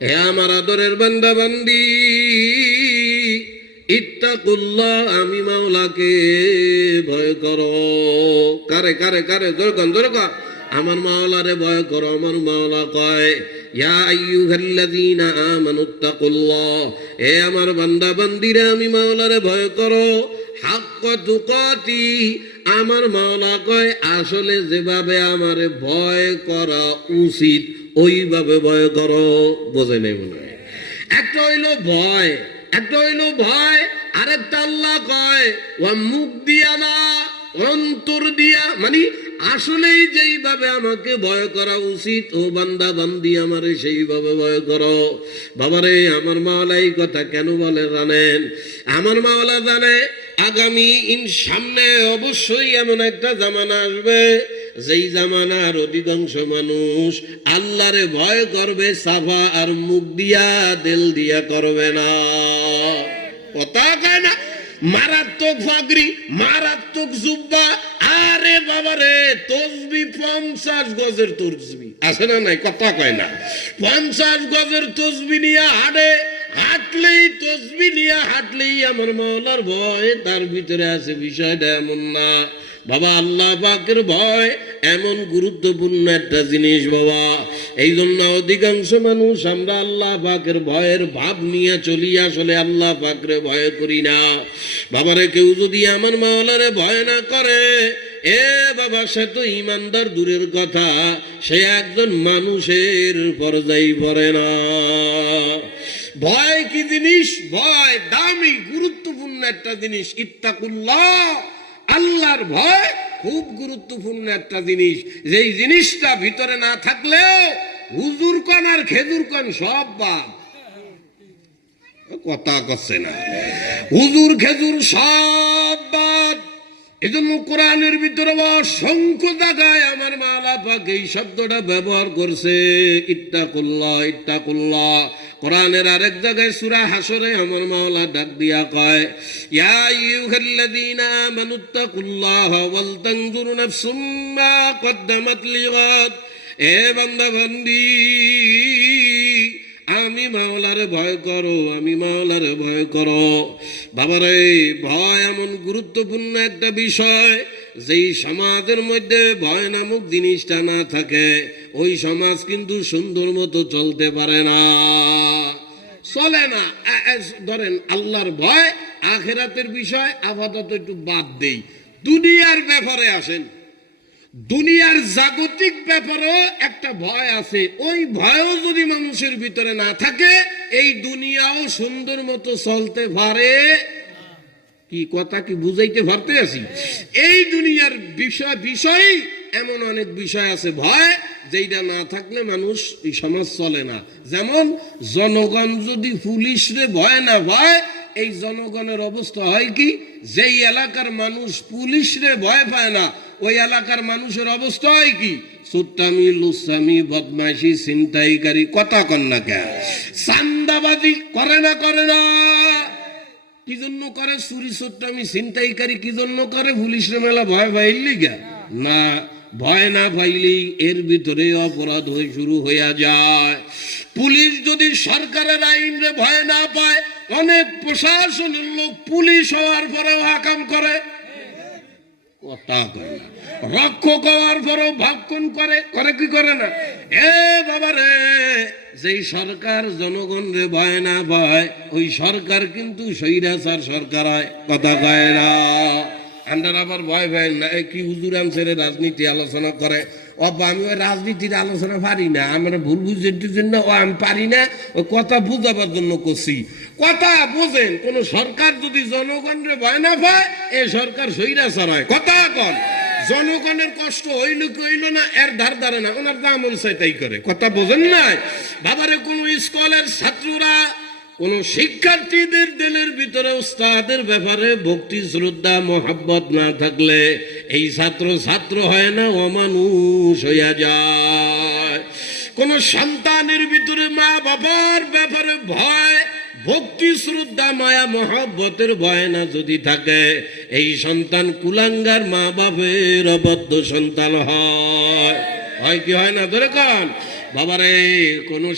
হে আমার আদরের বান্দা বান্দি, ইত্তাকুল্লাহ, আমি মাওলাকে ভয় করো। কারে কারে কারে দরকার দরকার আমার মাওলারে ভয় করো। আমার মাওলা কয়, ইয়া আইয়ুহাল্লাযীনা আমানুত্তাকুল্লাহ, হে আমার বান্দা বান্দিরা, আমি মাওলারে ভয় করো। হাক্কা তুকাতি, আমার মাওলা কয় আসলে যেভাবে আমারে ভয় করা উচিত ওইভাবে ভয় করো। বোঝে নাই মনে হয়? একটা হইল ভয়, একটা হইল ভয়, আরেকটা আল্লাহ কয় ওয়া মুখ দিয়া না, অন্তর দিয়া, মানে আসলেই যেইভাবে আমাকে ভয় করা উচিত ও বান্দা বান্দি আমারে সেইভাবে ভয় করো। বাবারে, আমার মাওলা এই কথা কেন বলে জানেন? আমার মাওলা জানে আগামী সামনে অবশ্যই এমন একটা জামানা আসবে, যেই জামানার অধিকাংশ মানুষ আল্লাহরে ভয় করবে সাফা আর মুখ দিয়া, দিল দিয়া করবে না। কথা কয় না? মারাত্মক ফাগরি, মারাত্মক জুব্বা, আরে বাবারে তসবি 50 গজের তসবি আছে না নাই? কথা কয় না? 50 গজের তসবি নিয়ে হাঁটে, হাঁটলেই তসবি নিয়ে হাঁটলেই আমার মাওলার ভয় তার ভিতরে আছে। বিষয়টা এমন না বাবা, আল্লাহ পাকের ভয় এমন গুরুত্বপূর্ণ একটা জিনিস বাবা। এই জন্য অধিকাংশ মানুষ আমরা আল্লাহ পাকের ভয়ের ভাব নিয়ে চলি, আসলে আল্লাহ পাকরে ভয় করি না। বাবারে, কেউ যদি আমার মাওলারে ভয় না করে, এ বাবা, সে তো ইমানদার দূরের কথা, সে একজন মানুষের পর্যায়ে পড়ে না। ভয় কি জিনিস? ভয় দামি গুরুত্বপূর্ণ একটা জিনিস। ইত্তাকুল্লাহ, আল্লাহর ভয় খুব গুরুত্বপূর্ণ একটা জিনিস। যেই জিনিসটা ভিতরে না থাকলেও হুজুর কন আর খেজুর কন সব বাদ। কথা করছে না? হুজুর খেজুর সব বাদ। এজন্য কোরআনের ভিতরে অসংখ্য জায়গায় আমার মাওলা পাক এই শব্দটা ব্যবহার করছে, ইত্তাকুল্লাহ, ইত্তাকুল্লাহ। কোরআনের আরেক জায়গায় সূরা হাসরে আমার মাওলা ডাক দিয়া কয়, ইয়া আইয়ুহাল্লাযীনা আমানুত্তাকুল্লাহা ওয়াল তানজুর নাফসুম মা কদ্দামাত লিগাদ। এ বান্দা বান্দি, আমি মাওলারে ভয় করো, আমি মাওলারে ভয় করো। বাবারে, ভয় এমন গুরুত্বপূর্ণ একটা বিষয়, যেই সমাজের মধ্যে ভয় নামক জিনিসটা না থাকে ওই সমাজ কিন্তু সুন্দর মতো চলতে পারে না, চলে না। ধরেন আল্লাহর ভয়, আখিরাতের বিষয় আপাতত একটু বাদ দেই, দুনিয়ার ব্যাপারে আসেন। দুনিয়ার জাগতিক ব্যাপারেও একটা ভয় আছে। ওই ভয়ও যদি মানুষের ভিতরে না থাকে, এই দুনিয়াও সুন্দর মতো চলতে পারে। কি কথা কি বুঝাইতে পারতে আছি? এই দুনিয়ার বিষয় এমন অনেক বিষয় আছে ভয়, যেটা না থাকলে মানুষ এই সমাজ চলে না। যেমন জনগণ যদি পুলিশরে ভয় না পায়, এই জনগণের অবস্থা হয় কি? যেই এলাকার মানুষ পুলিশরে ভয় পায় না, ওই এলাকার মানুষের অবস্থা হয় কি? সুত্তামি, লুসামি, বদমাইশি, ছিনতাইকারী, কথা কন না কেন? চান্দাবাজি করে না? করে না? কি জন্য করে? চুরি, সুত্তামি, ছিনতাইকারী কি জন্য করে? পুলিশের মেলা ভয় পাইলি গা না? ভয় না পাইলেই এর ভিতরে অপরাধ হয়ে শুরু হইয়া যায়। পুলিশ যদি সরকারের আইনে ভয় না পায়, অনেক প্রশাসনের লোক পুলিশ হওয়ার পরেও হাকাম করে, কথা কয় না। রক্ষক হওয়ার পরেও ভক্ষণ করে, করে কি করে না? এ বাবারে, যেই সরকার জনগণরে ভয় না পায়, ওই সরকার কিন্তু স্বৈরাচার সরকার হয়, কথা কয় না? আমরা আবার ভয় পাই না। কি হুজুর আমসের রাজনীতি আলোচনা করে, আমি ওই রাজনীতির আলোচনা পারি না, আমরা ভুল বুঝের জন্য আমি পারি না, ওই কথা বুঝাবার জন্য করছি। কথা বোঝেন, কোন সরকার যদি জনগণের ভয় না পায়, এ সরকার স্বৈরাচার হয়। কথা কন, জনগণের কষ্ট হইল কি হইল না, এর ধার ধারে না, ওনার দাম অনুসারে তাই করে। কথা বোঝেন নাই? বাবারে, কোন স্কুলের ছাত্ররা, কোন শিক্ষার্থীদের দিলের ভিতরে উস্তাদের ব্যাপারে ভক্তি, শ্রদ্ধা, মোহাব্বত না থাকলে এই ছাত্র হয় না, অমানুষ হইয়া যায়। কোন সন্তানের ভিতরে মা বাবার ব্যাপারে ভয়, ভক্তি, শ্রদ্ধা, মায়া, মহব্বতের ভয় না যদি থাকে, এই সন্তান কুলাঙ্গার, মা বাপের অবদ্ধ সন্তান হয়। হয় কি হয় না? ধরে কান বাবারে কোনো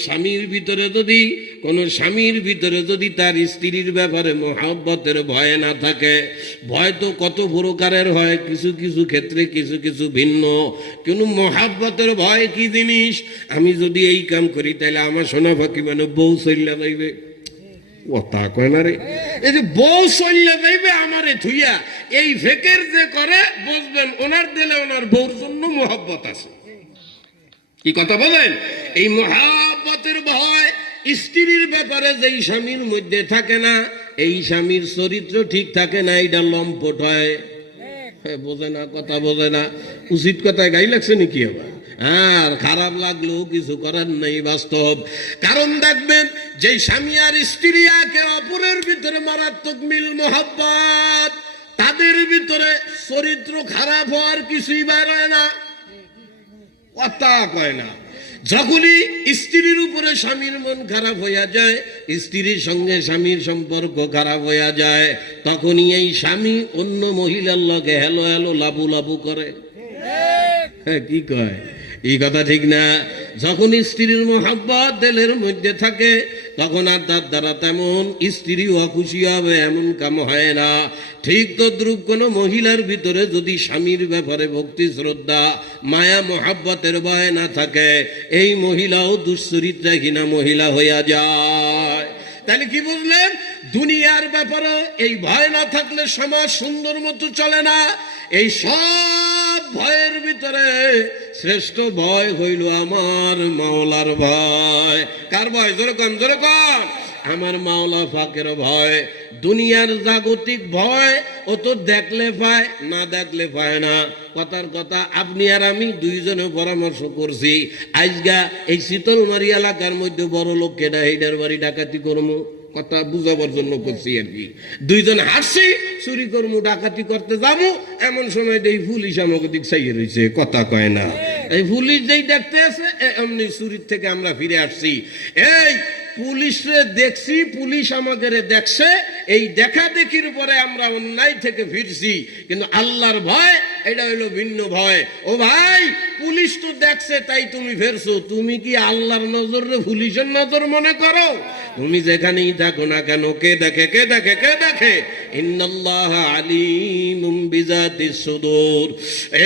স্বামীর ভিতরে যদি তার স্ত্রীর ব্যাপারে মহব্বতের ভয় না থাকে, ভয় তো কত প্রকারের হয়, কিছু কিছু ক্ষেত্রে কিছু কিছু ভিন্ন, কিন্তু মহব্বতের ভয় কি জিনিস? আমি যদি এই কাম করি তাহলে আমার সোনা ফাঁকি মানে বউ চল্লা যাইবে, ও তা কয় না রে, এই যে বউ চল্লা যাইবে আমারে থুইয়া, এই ফেকের যে করে বুঝবেন ওনার দিলে ওনার বউর জন্য মহব্বত আছে। কি কথা বলেন? এই মহব্বতের ভয় স্ত্রীর ব্যাপারে যেই স্বামীর মধ্যে থাকে না, এই স্বামীর চরিত্র ঠিক থাকে না, এইটা লম্পট হয়। বোঝে না, কথা বোঝে না। উচিত কথায় গাই লাগছে নাকি আবার? আর খারাপ লাগলেও কিছু করার নেই, বাস্তব। কারণ দেখবেন যে স্বামী আর স্ত্রী একে অপরের ভিতরে মারাত্মক মিল মহব্বত, তাদের ভিতরে চরিত্র খারাপ হওয়ার কিছুই বেরোয় না, কথা কয় না। যখনই স্ত্রীর উপরে স্বামীর মন খারাপ হইয়া যায়, স্ত্রীর সঙ্গে স্বামীর সম্পর্ক খারাপ হইয়া যায়, তখনই এই স্বামী অন্য মহিলার লগে হেলো হেলো লাবু লাবু করে। হ্যাঁ, কি কয়? এই কথা ঠিক না? যখন স্ত্রীর মহব্বত দিলের মধ্যে থাকে, তখন আর তার দ্বারা তেমন স্ত্রীও অখুশি হবে এমন কাম হয় না। ঠিক তদ্রূপ কোন মহিলার ভিতরে যদি স্বামীর ব্যাপারে ভক্তি শ্রদ্ধা মায়া মহাব্বতের ভয় না থাকে, এই মহিলাও দুশ্চরিত্রাহীনা মহিলা হইয়া যায়। তাহলে কি বুঝলেন? দুনিয়ার ব্যাপারে এই ভয় না থাকলে সমাজ সুন্দর মতো চলে না। এই সব ভয়ের ভিতরে শ্রেষ্ঠ ভয় হইল আমার মাওলার ভয়। কার ভয়? যেরকম আমার মাওলা পাকের ভয়। দুনিয়ার জাগতিক ভয় ও তো দেখলে পায়, না দেখলে পায় না। কথার কথা, আপনি আর আমি দুইজনে পরামর্শ করছি, আজগা এই শীতলমারি এলাকার মধ্যে বড় লোক কেডা, এইটার বাড়ি ডাকাতি করবো, কথা বুঝাবার জন্য করছি আর কি। দুইজন হাসছি, চুরি করবো, ডাকাতি করতে যাবো, এমন সময় এই পুলিশ আমাকে দিক চাইয়ে রয়েছে, কথা কয় না। এই পুলিশ যেই দেখতে আছে, এমনি চুরির থেকে আমরা ফিরে আসছি। এই পুলিশরে দেখছি, পুলিশ আমাদের দেখছে, এই দেখা দেখির পরে আমরা অন্যায় থেকে ফিরছি। কিন্তু আল্লাহর ভয় এটা হলো ভিন্ন ভয়। ও ভাই, পুলিশ তো দেখছে তাই তুমি ফেরছো, তুমি কি আল্লাহর নজরে পুলিশের নজর মনে করো? তুমি যেখানেই থাকো না কেন, কে দেখে? কে দেখে? কে দেখে? ইন্নাল্লাহ আলিমুম বিজাতিস সুদূর।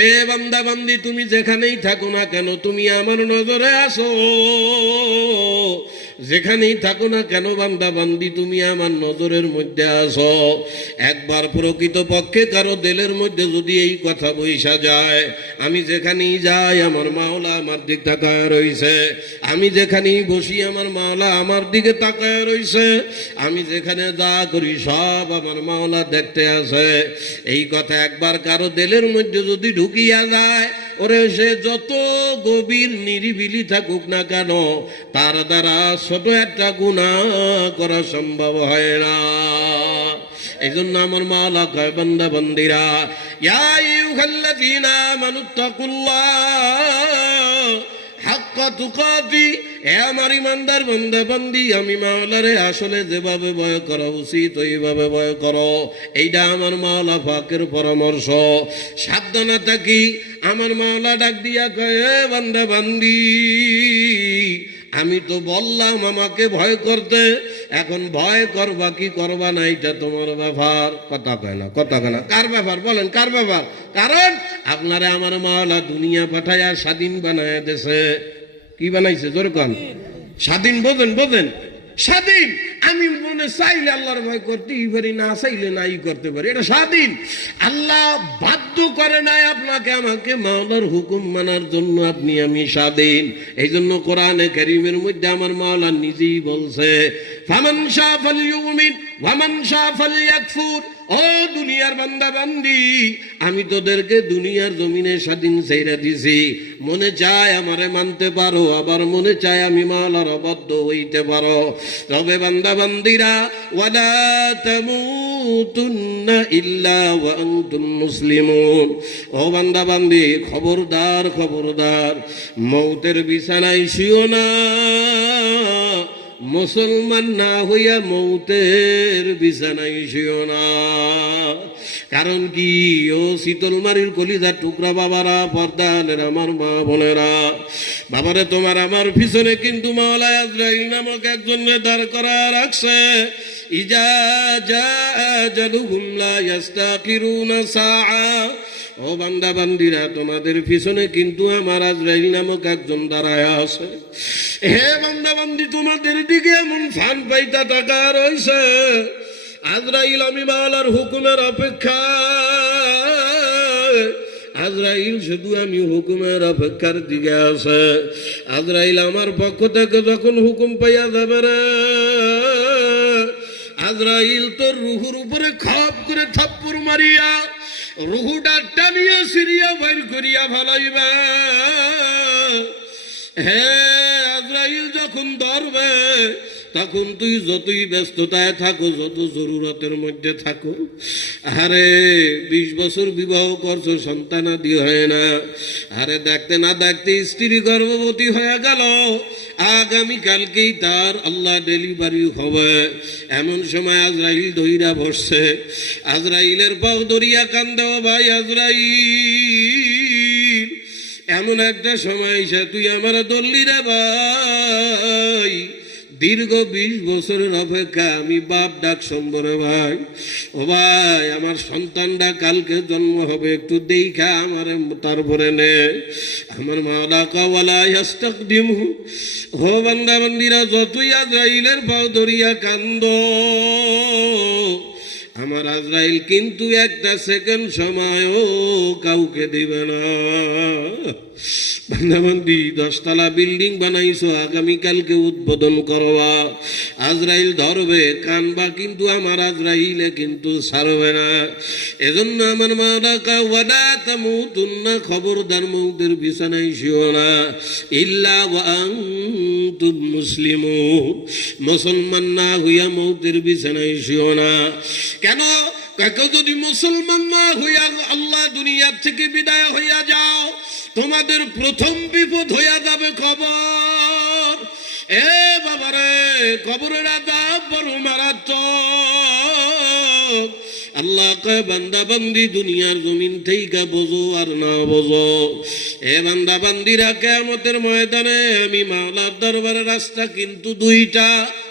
এ বান্দা বান্দি, তুমি যেখানেই থাকো না কেন, তুমি আমার নজরে আসো। যেখানেই থাকো না কেন বান্দা বান্দি, তুমি আমার নজরের মধ্যে আসো। একবার প্রকৃত পক্ষে কারো দিলের মধ্যে যদি এই কথা বইসা যায়, আমি যেখানেই যাই আমার মাওলা আমার দিক তাকায় রইছে, আমি যেখানেই বসি আমার মাওলা আমার দিকে তাকায় রইছে, আমি যেখানে যা করি সব আমার মাওলা দেখতে আছে। এই কথা একবার কারো দিলের মধ্যে যদি ঢুকিয়া যায়, ওরে সে যত গভীর নিরিবিলি থাকুক না কেন, তার দ্বারা ছোট একটা গুনাহ করা সম্ভব হয় না। এই জন্য আমার মাওলা কয়, বান্দা বান্দিরা, ইয়া আইয়ুহাল্লাযীনা আমানুত্তাকুল্লাহ হাক্কা তুকাতি, এ আমার ইমানদার বান্দা বান্দি, আমি মাওলারে আসলে যেভাবে ভয় করা উচিত ওইভাবে ভয় করো। এইটা আমার মাওলা পাকের পরামর্শ। সাবধানতা কি? আমার মাওলা ডাক দিয়া কয়, এ বান্দা বান্দি, আমি তো বললাম আমাকে ভয় করতে, এখন ভয় করবা কি করবা না এটা তোমার ব্যাপার। কথা কয় না, কথা কয় না। কার ব্যাপার বলেন? কার ব্যাপার? কারণ আপনারে আমার মাওলা দুনিয়া পাঠায়া স্বাধীন বানায় দেশে। কি বানাইছে? যেরকম স্বাধীন, বোঝেন বোঝেন, স্বাধীন। আমি মনে চাইলে আল্লাহর ভয় করতেই পারি, না চাইলে নাই করতে পারি, এটা স্বাধীন। আল্লাহ বাধ্য করে নাই আপনাকে আমাকে মাওলার হুকুম মানার জন্য, আপনি আমি স্বাধীন। এই জন্য কোরআনে কারীমের মধ্যে আমার মাওলা নিজেই বলছে, ফামান শাআ ফালইউমিন ওয়া মান শাআ ফালইয়াকফুর। ও দুনিয়ার বান্দা বান্দি, আমি তোদেরকে দুনিয়ার জমিনে স্বাধীন ছেড়ে দিছি। মনে চায় আমারে মানতে পারো, আবার মনে চায় আমি মাওলার অবাধ্য হইতে পারো। তবে বান্দা বান্দিরা, ওয়ালা তামুতুন্না ইল্লা ওয়া আনতুম মুসলিমুন। ও বান্দা বান্দি, খবরদার খবরদার, মৌতের বিছানায় শুইও না মুসলমান না হইয়া, মৌতের বিছানায় শুইও না। কারণ কি, ও শীতলমারির কলিজার টুকরা বাবারা, পর্দানের আমার মা বোনেরা, বাবারে তোমার আমার পিছনে কিন্তু মাওলা আজরাইল নামক একজন দাঁড় করা রাখছে। ইজা জা আজালুহুম লা ইস্তাখিরুনা সাআ। ও বান্দা বান্দিরা, তোমাদের পিছনে কিন্তু আমার আজরাইল নামক একজন দাঁড়ায় আছে। হে বান্দা বান্দি, তোমাদের দিকে এমন ফান পাইতা টাকা রয়েছে, আজরাইল আমি মাওলার হুকুমের অপেক্ষা। আজরাইল শুধু আমি হুকুমের অপেক্ষার দিকে আছে। আজরাইল আমার পক্ষ থেকে যখন হুকুম পাইয়া যাবে রে, আজরাইল তোর রুহুর উপরে খপ করে থাপ্পড় মারিয়া রুহুটা টানিয়া সিরিয়া বাইর করিয়া ভালাইবে। হে আজরাইল যখন ধরবে, তখন তুই যতই ব্যস্ততায় থাকো, যত জরুরতের মধ্যে থাকো, আরে 20 বছর বিবাহ করছো, সন্তানাদি হয় না, আরে দেখতে না দেখতে স্ত্রী গর্ভবতী হয়ে গেল, আগামী কালকেই তার আল্লাহ ডেলিভারি হবে। এমন সময় আজরাইল দইরা বসছে। আজরাইলের পাও দরিয়া কান্দে, ও ভাই আজরাইল, এমন একটা সময় এসে তুই আমার দল্লি রে ভাই। দীর্ঘ 20 বছরের অপেক্ষা আমি বাপ ডাক সম্বরে ভাই। ও ভাই, আমার সন্তানটা কালকে জন্ম হবে, একটু দেখা আমার তারপরে নে। আমার মাওলা কাওয়ালা ইয়াস্তাকদিমু। ও বান্দা বান্দিরা, যতই আজরাইলের পাও ধরিয়া কান্দ, আমার আজরাইল কিন্তু একটা সেকেন্ড সময়ও কাউকে দিবে না। বান্দাবান্দি, 10 তলা বিল্ডিং বানাইছো, আগামীকালকে উদ্বোধন করবা, আজরাইল ধরবে, কানবা, কিন্তু আমার আজরাইলে কিন্তু ছাড়বে না। এজন্য আমার মাওলা কয়, ওয়ালা তামুতুন্না, খবরদার মউতের বিছানায় শুও না, ইল্লা ওয়া আনতুম মুসলিমুন, মুসলমান না হইয়া মউতের বিছানায় শুও না। কেন? কাকে যদি মুসলমান না হইয়া আল্লাহ দুনিয়ার থেকে বিদায় হইয়া যাও, তোমাদের প্রথম বিপদ হইয়া যাবে কবর। এ বাবারে, কবরের আযাব বড় মারাত্মক। আল্লাহ কয়, বান্দা বান্দি দুনিয়ার জমিন থেকে বোঝো আর না বোঝো, এ বান্দা বান্দিরা, কিয়ামতের ময়দানে আমি মাওলার দরবারে রাস্তা কিন্তু 2টা।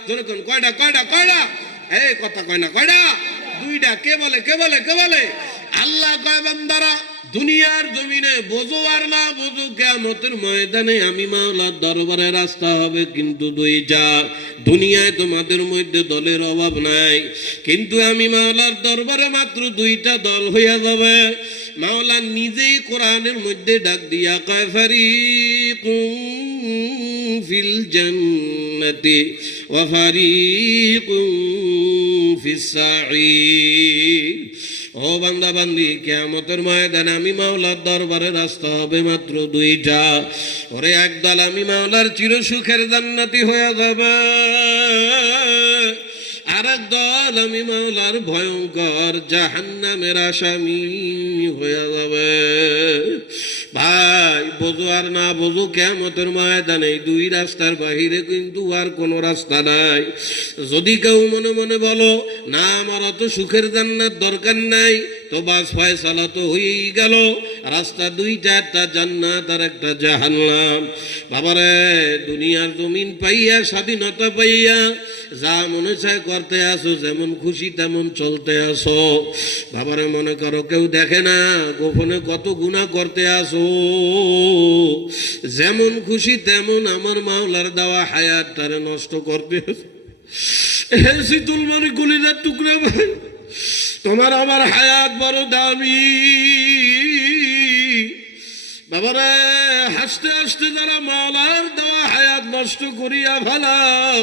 যেরকম কয়টা কয়টা কয়টা, এই কথা কয় না, কয়টা? 2টা। কে বলে কে বলে কে বলে? আল্লাহ কয়, বান্দারা দুনিয়ার জমিনে বোঝো আর না বোঝো, কিয়ামতের ময়দানে আমি মাওলার দরবারে রাস্তা হবে কিন্তু 2টা। দুনিয়ায় তোমাদের মধ্যে দলের অভাব নাই, কিন্তু আমি মাওলার দরবারে মাত্র 2টা দল হইয়া যাবে। মাওলা নিজেই কোরআনের মধ্যে ডাক দিয়া কয়, ফারিকুম ফিল জান্নাতি ওয়া ফারিকুম ফিস সাঈর। ও বান্দা বান্দি, কিয়ামতের ময়দানে আমি মাওলার দরবারে রাস্তা হবে মাত্র 2টা। ওরে একদল আমি মাওলার চির সুখের জান্নাতি হয়ে যাবে, আর একদল আমি মাওলার ভয়ঙ্কর জাহান্নামের আসামি হয়ে যাবে। ভাই, বোঝো আর না বোঝো, কিয়ামতের ময়দানে 2 রাস্তার বাহিরে কিন্তু আর কোনো রাস্তা নাই। যদি কেউ মনে মনে বলো, না আমার অত সুখের জান্নাত দরকার নাই, তো বাস ফয়সালা তো হয়েই গেল, রাস্তা 2টা, একটা জান্নাত আর একটা জাহান্নাম। বাবারে, দুনিয়ার জমিন পাইয়া, স্বাধীনতা পাইয়া যা মনে চায় করতে আসো, যেমন খুশি তেমন চলতে আসো। বাবারে, মনে করো কেউ দেখে না, গোপনে কত গুনাহ করতে আসো, যেমন খুশি তেমন আমার মাওলার দেওয়া হায়াতটারে নষ্ট করতে আসো। হে শীতল মানে কলিজার টুকরা ভাই, তোমার আমার হায়াত বড় দামি। বাবারে, হাসতে হাসতে যারা মাওলার দেওয়া হায়াত নষ্ট করিয়া ভালাও,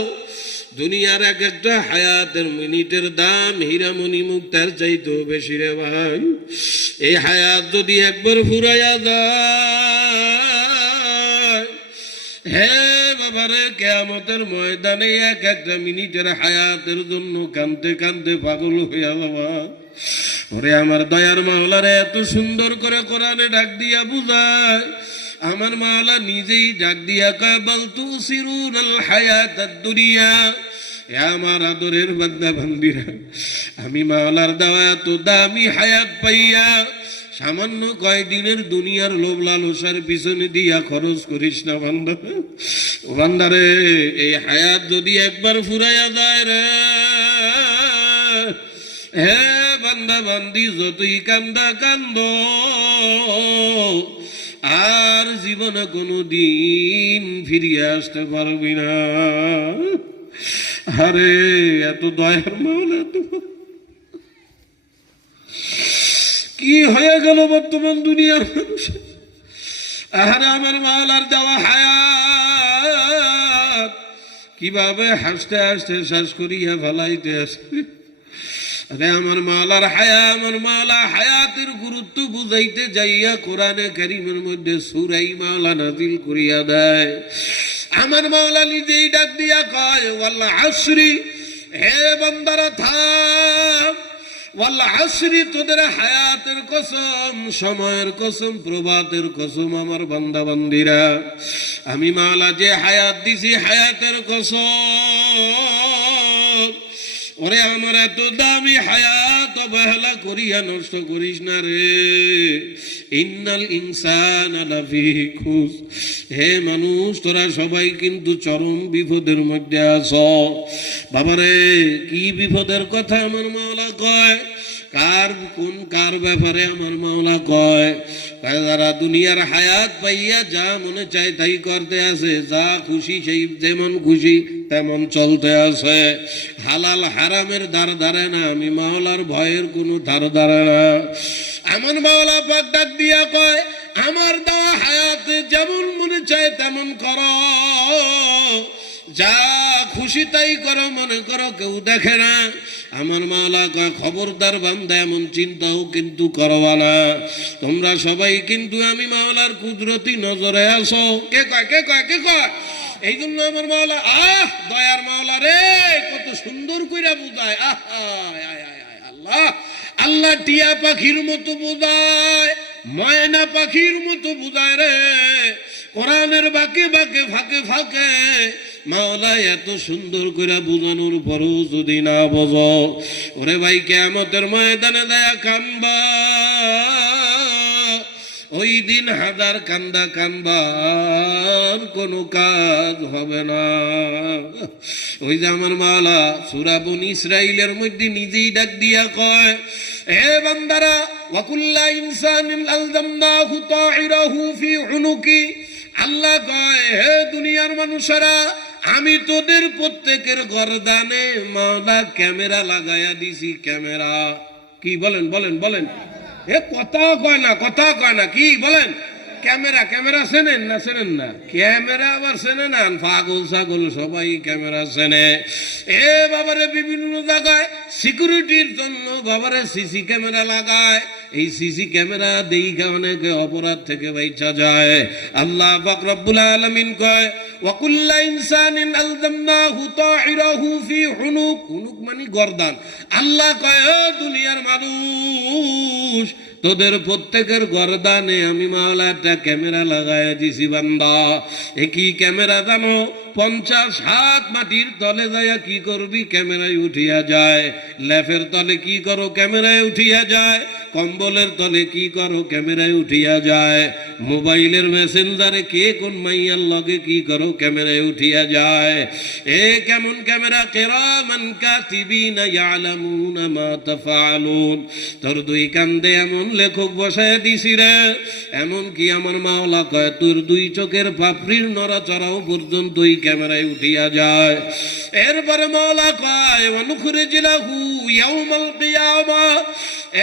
দুনিয়ার এক একটা হায়াতের মিনিটের দাম হীরামণি মুক্তার চাইতেও বেশি রে ভাই। এই হায়াত যদি একবার ফুরাইয়া যায়, হে বাবারে, কিয়ামতের ময়দানে এক একটা মিনিটের হায়াতের জন্য কাঁদতে কাঁদতে পাগল হইয়া যাবা। ওরে আমার দয়ার মাওলারে এত সুন্দর করে কোরআনে ডাক দিয়া বুঝায়, আমার মাওলা নিজেই ডাক দিয়া কয়, বাল তুসিরুনাল হায়াতাদ দুনিয়া। আমার আদরের বান্দা বান্দিরা, আমি মাওলার দেওয়া এত দামি হায়াত পাইয়া সামান্য কয়দিনের দুনিয়ার লোভ লালসার পিছনে দিয়া খরচ করিস না বান্দা। বান্দারে এই হায়াত যদি একবার ফুরাইয়া যায় রে, হে বান্দা বান্দি যতই কান্দা কান্দ, আর জীবনে কোনো দিন ফিরিয়ে আসতে পারবি না। আরে এত দয়ার মাওলা কি হয়ে গেল বর্তমান দুনিয়ার মানুষ। আরে আমার মাওলার দেওয়া হায়াত কিভাবে হাসতে হাসতে শ্বাস করিয়া ফেলাইতে আসবে। আরে আমার মাওলার আমার মাওলা হায়াতের গুরুত্ব বুঝাইতে যাইয়া কোরআনে কারীমের মধ্যে সূরা মাওলা নাযিল করিয়া দেয়। আমার মাওলা নিজেই ডাক দিয়া কয় ওয়াল আসরি, হে বান্দারা থাম, ওয়াল আসরি তোদের হায়াতের কসম, সময়ের কসম, প্রভাতের কসম আমার বান্দা বান্দিরা, আমি মাওলা যে হায়াত দিছি হায়াতের কসম। ওরে আমার এত দামি হায়াত অবহেলা করিয়া নষ্ট করিস না রে। ইন্নাল ইনসানা লাফি খুস, হে মানুষ তোরা সবাই কিন্তু চরম বিপদের মধ্যে আছো। বাবারে কি বিপদের কথা আমার মাওলা কয়, কার ব্যাপারে আমার মাওলা কয়, যারা দুনিয়ার হায়াত পাইয়া যা মনে চায় তাই করতে আছে, যা খুশি সেই যেমন খুশি তেমন চলতে আছে, হালাল হারামের ধার ধারে না, আমি মাওলার ভয়ের কোনো ধার ধারে না। আমার মাওলা পাক ডাক দিয়া কয় আমার দেওয়া হায়াতে যেমন মনে চায় তেমন করো, যা খুশি তাই করো, মনে করো কেউ দেখে না। আমার মাওলা কয় খবরদার বান্দা এমন চিন্তাও কিন্তু করবা না, তোমরা সবাই কিন্তু আমি মাওলার কুদরতি নজরে আসো। কে কয় কে কয় কে কয়? এই জন্য আমার মাওলা দয়ার মাওলা রে কত সুন্দর কইরা বুঝায়। আল্লাহ আল্লাহ টিয়া পাখির মতো বুঝায়, ময়না পাখির মতো বুঝায় রে। কোরআনের বাঁকে বাঁকে ফাঁকে ফাঁকে মাওলা এত সুন্দর করে বুঝানোর পরও যদি না বোঝো, ওরে ভাই কিয়ামতের ময়দানে দেয়া কানবা, ওই দিন হাজার কান্দা কানবার কোনো কাজ হবে না। ওই যে আমার মাওলা সূরা বনী ইসরাঈলের মধ্যে নিজেই ডাক দিয়া কয়, হে বান্দারা ওয়াকুল্লা ইনসানিন আলজামনাহু তাইরাহু ফি উনুকি, আল্লাহ কয় হে দুনিয়ার মানুষেরা আমি তোদের প্রত্যেকের গর্দানে মাওলা ক্যামেরা লাগায়া দিছি। ক্যামেরা কি বলেন বলেন বলেন, এ কথা কয় না কথা কয় না, কি বলেন? ক্যামেরা ক্যামেরা চেনেন না চেনেন না? ক্যামেরা আবার চেনে না, পাগল ছাগল সবাই ক্যামেরা চেনে। এ বাবারে বিভিন্ন জায়গায় সিকিউরিটির জন্য বাবারে সিসি ক্যামেরা লাগায়। এই সিসি ক্যামেরা দেখে অনেকে অপরাধ থেকে বাঁচা যায়। আল্লাহ পাক রব্বুল আলামিন কয় ওয়াকুল্লা ইনসানিন আলজামনাহু তাইরাহু ফি উনুক, উনুক মানে গর্দান। আল্লাহ কয় ও দুনিয়ার মানুষ তোদের প্রত্যেকের গর্দানে আমি মাওলা একটা ক্যামেরা লাগায় দিছি বান্দা। এ কি ক্যামেরা জানো? 50 হাত মাটির তলে যায় কি করবি ক্যামেরায় উঠিয়া যায়, লেফের তলে কি করো ক্যামেরায় উঠিয়া যায়, কম্বলের তলে কি করো ক্যামেরায় উঠিয়া যায়, মোবাইলের মেসেঞ্জারে কে কোন মাইয়ার লগে কি করো ক্যামেরায় উঠিয়া যায়। এ কেমন ক্যামেরা? কিরামান কাতিবিনা ইয়ালামুনা মা তাফআলুন, তোর দুই কান্দে এমন লেখক বসায় দিছি রে, এমন কি আমার মাওলা কয় তোর দুই চোখের পাপড়ির নড়াচড়াও পর্যন্ত ওই ক্যামেরায় উঠিয়া যায়। এরপরে মাওলা কয় ওয়ানুখরিজ লাহু ইয়াউমাল কিয়ামা,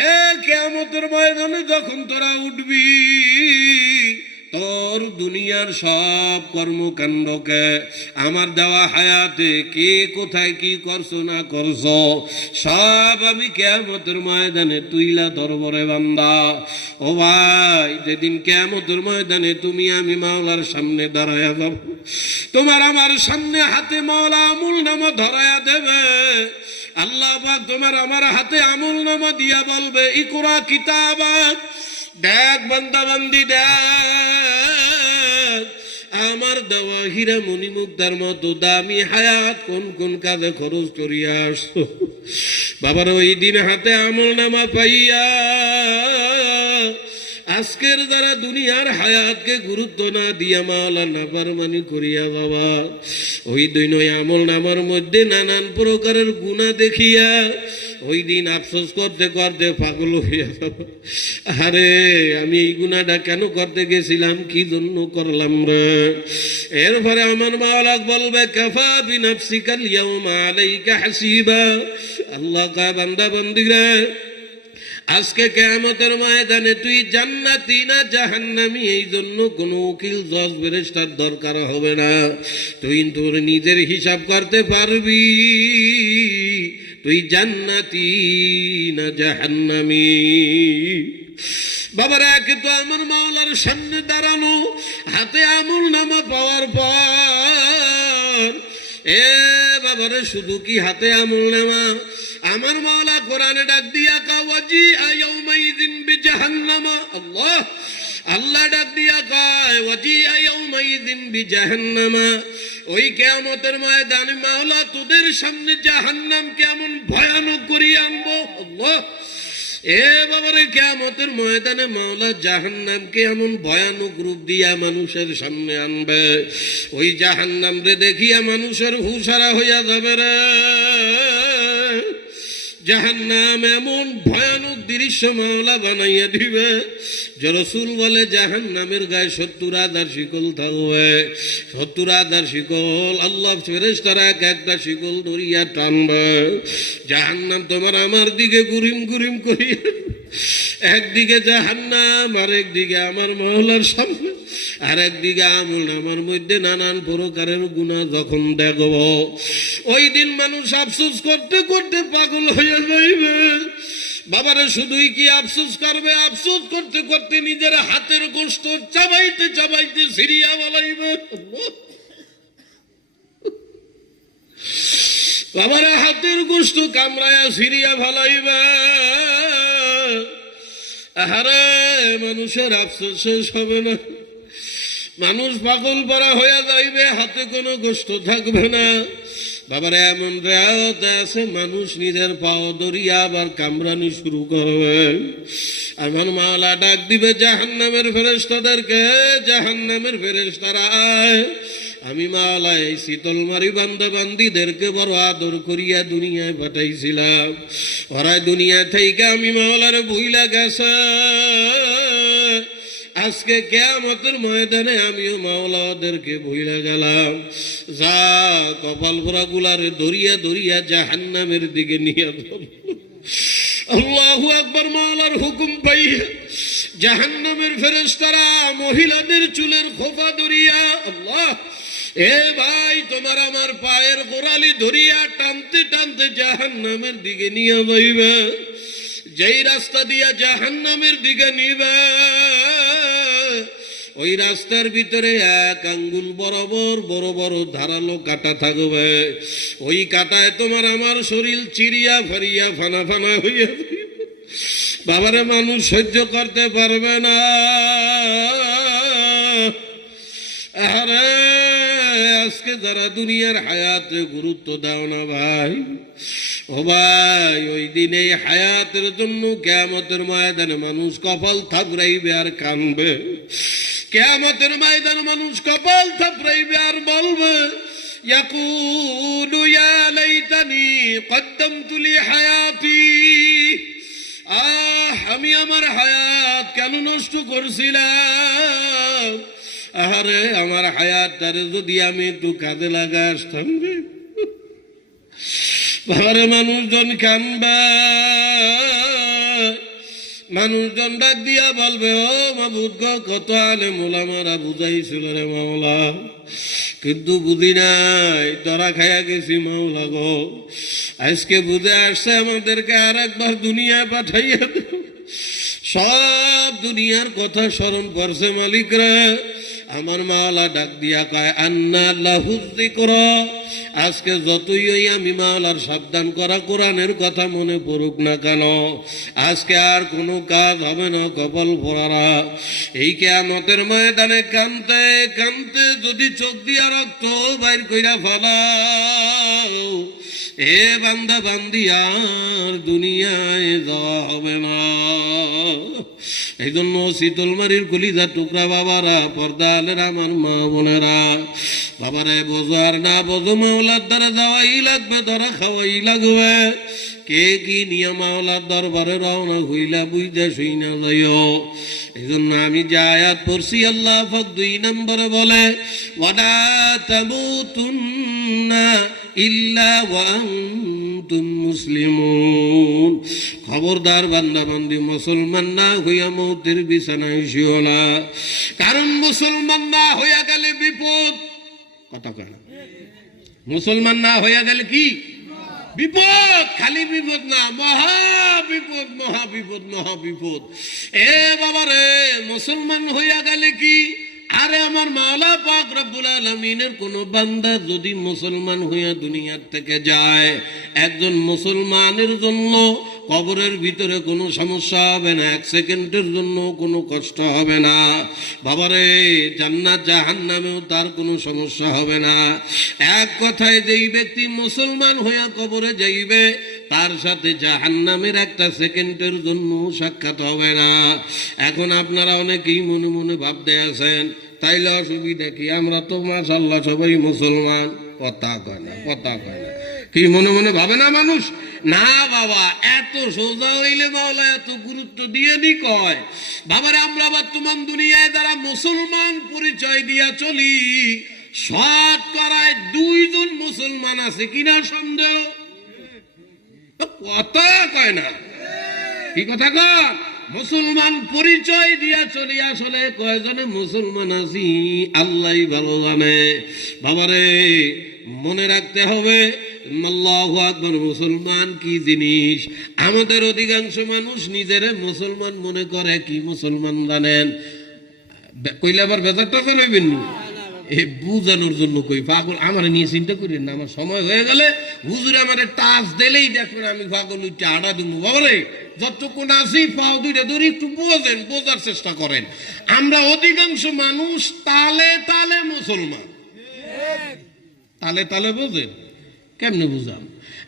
এ কিয়ামতের ময়দানে যখন তোরা উঠবি তোর দুনিয়ার সব কর্মকাণ্ডকে আমার দেওয়া হায়াতে কে কোথায় কি করছো না করছো সব আমি কিয়ামতের ময়দানে তুইলা ধরবরে বান্দা। ও ভাই যেদিন কিয়ামতের ময়দানে তুমি আমি মাওলার সামনে দাঁড়ায়া যাব, তোমার আমার সামনে হাতে মাওলা আমলনামা ধরায়া দেবে। আল্লাহ পাক তোমার আমার হাতে আমলনামা দিয়া বলবে ইকরা কিতাবাক, দেখ বান্দা বান্দি দেখ আমার দেওয়া হীরা মণিমুক্তার মতো দামি হায়াত কোন কোন কাজে খরচ করিয়া আসছো। বাবার ওই দিন হাতে আমল নামা পাইয়া আজকের যারা দুনিয়ার হায়াতকে গুরুত্ব না দিয়া মাওলা নাফরমানি করিয়া বাবা ওই দিন ওই আমল নামার মধ্যে নানান প্রকারের গুনাহ দেখিয়া ওই দিন আফসোস করতে করতে পাগল হইয়া যাবো, আরে আমি এই গুনাহটা কেন করতে গেছিলাম, কি জন্য করলাম রে। এরপরে আমার মাওলা বলবে কাফা বিনাফসিকাল ইয়াউমা আলাইকা হাসিবা। আল্লাহ কা বান্দা বান্দিরা আজকে কিয়ামতের ময়দানে তুই জান্নাতি না জাহান্নামী এই জন্য কোনো উকিল জজ ফেরেশতার দরকার হবে না, তুই তোর নিজের হিসাব করতে পারবি তুই জান্নাতি না জাহান্নামী। বাবারা একে তো আমার মাওলার সামনে দাঁড়ানো, হাতে আমল নামা পাওয়ার পর এ বাবারে শুধু কি হাতে আমল নামা, আমার মাওলা কোরআনে ডাক দিয়া কাওয়াজি আয়াউমাইযিন বিজাহান্নামা। আল্লাহ আল্লাহ ডাক দিয়া কয় ওয়াজি আয়াউমাইযিন বিজাহান্নামা, ওই কিয়ামতের ময়দানে মাওলা তোদের সামনে জাহান্নাম কেমন ভয়ানক করিয়া আনবো। আল্লাহ এ বাবারে কিয়ামতের ময়দানে মাওলা জাহান্নামকে এমন ভয়ানক রূপ দিয়া মানুষের সামনে আনবে, ওই জাহান্নাম রে দেখিয়া মানুষের হুঁশারা হইয়া যাবে রে। জাহান্নাম এমন ভয়ানক দৃশ্য মাওলা বানাইয়া দিবে যে রাসূল বলে জাহান্নামের গায়ে ৭০,০০০ শিকল থাকবে, ৭০,০০০ শিকল আল্লাহ ফেরেশতারা একটা শিকল ধরিয়া টানবে। জাহান্নাম তোমার আমার দিকে গুরিম গুরিম করিয়া, একদিকে জাহান্নাম আর একদিকে আমার মাওলার সামনে, আর একদিকে আমল নামার মধ্যে নানান প্রকারের গুনাহ যখন দেখব, ওই দিন মানুষ আফসোস করতে করতে পাগল হয়ে যাইবে। বাবারে শুধুই কি আফসোস করবে, আফসোস করতে করতে নিজের হাতের গোশত চাবাইতে চাবাইতে সিরিয়া বলাইবে। বাবারে হাতের গোশত কামড়ায়া সিরিয়া ভালাইবে। আহারে মানুষের আফসোস শেষ হবে না, মানুষ পাগল পারা হয়ে যাইবে, হাতে কোনো গোশত থাকবে না। বাবারে এমন রাত আছে মানুষ নিজের পাও ধরিয়া আবার কামড়ানি শুরু করবে। আমার মাওলা ডাক দিবে জাহান্নামের ফেরেশতাদেরকে, জাহান্নামের ফেরেশতারা আমি মাওলা এই শীতলমারি বান্দা বান্দিদেরকে বড় আদর করিয়া দুনিয়ায় পাঠাইছিলাম, ওরা দুনিয়া থেকে আমি মাওলার ভুইলা গেছে। আজকে কিয়ামতের ময়দানে আমিও মাওলা ওদেরকে ভুইলা গেলাম। যা কপাল ভরা গুলারে দরিয়া দরিয়া জাহান্নামের দিকে নিয়ে আল্লাহু আকবার। মাওলার হুকুম পাইয়া জাহান্নামের ফেরেশতারা মহিলাদের চুলের খোপা ধরিয়া, আল্লাহ এ ভাই তোমার আমার পায়ের গোড়ালি ধরিয়া টানতে টানতে জাহান্নামের দিকে নিয়ে যাইবে। যেই রাস্তা দিয়া জাহান্নামের দিকে নিবে ওই রাস্তার ভিতরে ১ আঙ্গুল বরাবর বড় বড় ধারালো কাঁটা থাকবে, ওই কাঁটায় তোমার আমার শরীর চিরিয়া ফারিয়া ফানা ফানা হইয়া বাবারে মানুষ সহ্য করতে পারবে না। আরে আজকে যারা দুনিয়ার হায়াতে গুরুত্ব দাও না ভাই, ও ভাই ওই দিনে হায়াতের জন্য কিয়ামতের ময়দানে মানুষ কপাল থাপড়াইবে আর কানবে। কিয়ামতের ময়দানে মানুষ কপাল থাপড়াইবে আর বলবে ইয়াকুলু ইয়া লাইতানি কদ্দামতু লি হায়াতি, আমি আমার হায়াত কেন নষ্ট করছিলাম, আরে আমার হায়াতটারে যদি আমি একটু কাজে লাগা আসতাম। বাবারে মানুষজন কানবা, মানুষজন ডাক দিয়া বলবে ও মাবুদ গো কত আলেম ওলামারা বুঝাইছিল রে মাওলা, কিন্তু বুঝি নাই, তোরা খাইয়া গেছি মাওলা গো। আজকে বুঝে আসছে আমাদেরকে আর একবার দুনিয়ায় পাঠাইয়া সব দুনিয়ার কথা স্মরণ করছে মালিকরা। আমার মাওলা ডাক দিয়া কয় আন্না লাহুজ যিকর, আজকে যতই ওই আমি মাওলার সাবধান করা কোরআনের কথা মনে পড়ুক না কেন, আজকে আর কোনো কাজ হবে না কপাল ভরারা। এই কিয়ামতের ময়দানে কানতে কানতে যদি চোখ দিয়া রক্ত বাইর কইরা ফেলাও, এ বান্দা বান্দি আর দুনিয়ায় যাওয়া হবে না। এই জন্য শীতলমারির কলিজা টুকরা বাবারা, পর্দালের আমার মা বোনেরা, বাবারে বোঝো আর না বোঝো মাওলার দ্বারা যাওয়াই লাগবে, ধরা খাওয়াই লাগবে। কে কি নিয়ে মাওলার দরবারে রওনা হইলা বুঝা শুই না যাইও। এই জন্য আমি যে আয়াত পড়ছি আল্লাহ পাক 2 নম্বরে বলে ওয়ালা তামুতুন্না ইল্লা ওয়া আনতুম মুসলিমুন। খবরদার বান্দা বান্দি মুসলমান না হইয়া মৌতের বিছানায় শুইও না, কারণ মুসলমান না হইয়া গেলে বিপদ। কথা কয় না, মুসলমান না হইয়া গেলে কি বিপদ? খালি বিপদ না, মহা বিপদ, মহা বিপদ, মহা বিপদ। এ বাবা রে, মুসলমান হইয়া গেলে কি? আরে আমার মাওলা পাক রব্বুল আলামিনের কোন বান্দা যদি মুসলমান হইয়া দুনিয়ার থেকে যায়, একজন মুসলমানের জন্য কবরের ভিতরে কোনো সমস্যা হবে না, 1 সেকেন্ডের জন্য কোনো কষ্ট হবে না। বাবারে, জান্নাত জাহান্নামেও তার কোনো সমস্যা হবে না। এক কথায় যেই ব্যক্তি মুসলমান হইয়া কবরে যাইবে, তার সাথে জাহান্নামের 1 সেকেন্ডের জন্য সাক্ষাৎ হবে না। এখন আপনারা অনেকেই মনে মনে ভাবতে আছেন, তাইলে অসুবিধা কি? আমরা তো মাশাআল্লাহ সবাই মুসলমান। কথা কয় না, কথা কয় না। কি মনে মনে ভাবে না মানুষ? না বাবা, এত সোজা হইলে মাওলা এত গুরুত্ব দিয়ে নি কয়। বাবারে, আমরা বর্তমান দুনিয়ায় যারা মুসলমান পরিচয় দিয়া চলি, শতকরায় 2 জন মুসলমান আছে কিনা সন্দেহ? কথা কয় না, কি কথা কয়? মুসলমান পরিচয় দিয়া চলি, আসলে কয়জনে মুসলমান আছি আল্লাহই ভালো জানে। বাবারে, মনে রাখতে হবে আল্লাহু আকবার, মুসলমান কি জিনিস। আমাদের অধিকাংশ মানুষ নিজেরে মুসলমান মনে করে। কি মুসলমান জানেন? কইলে আবার বেজারটা ফেলবেন না, এ বুঝানোর জন্য কই। পাগল আমার নিয়ে চিন্তা করেন না, আমার সময় হয়ে গেলে হুজুর আমার টাচ দিলেই দেখবেন আমি পাগল উঠে আড়া দিব। বাবারে, যতক্ষণ আছি পাও 2টা ধরে একটু বোঝেন, বোঝার চেষ্টা করেন। আমরা অধিকাংশ মানুষ তালে তালে মুসলমান। তালে তালে বোঝেন? কেমনে বুঝাম?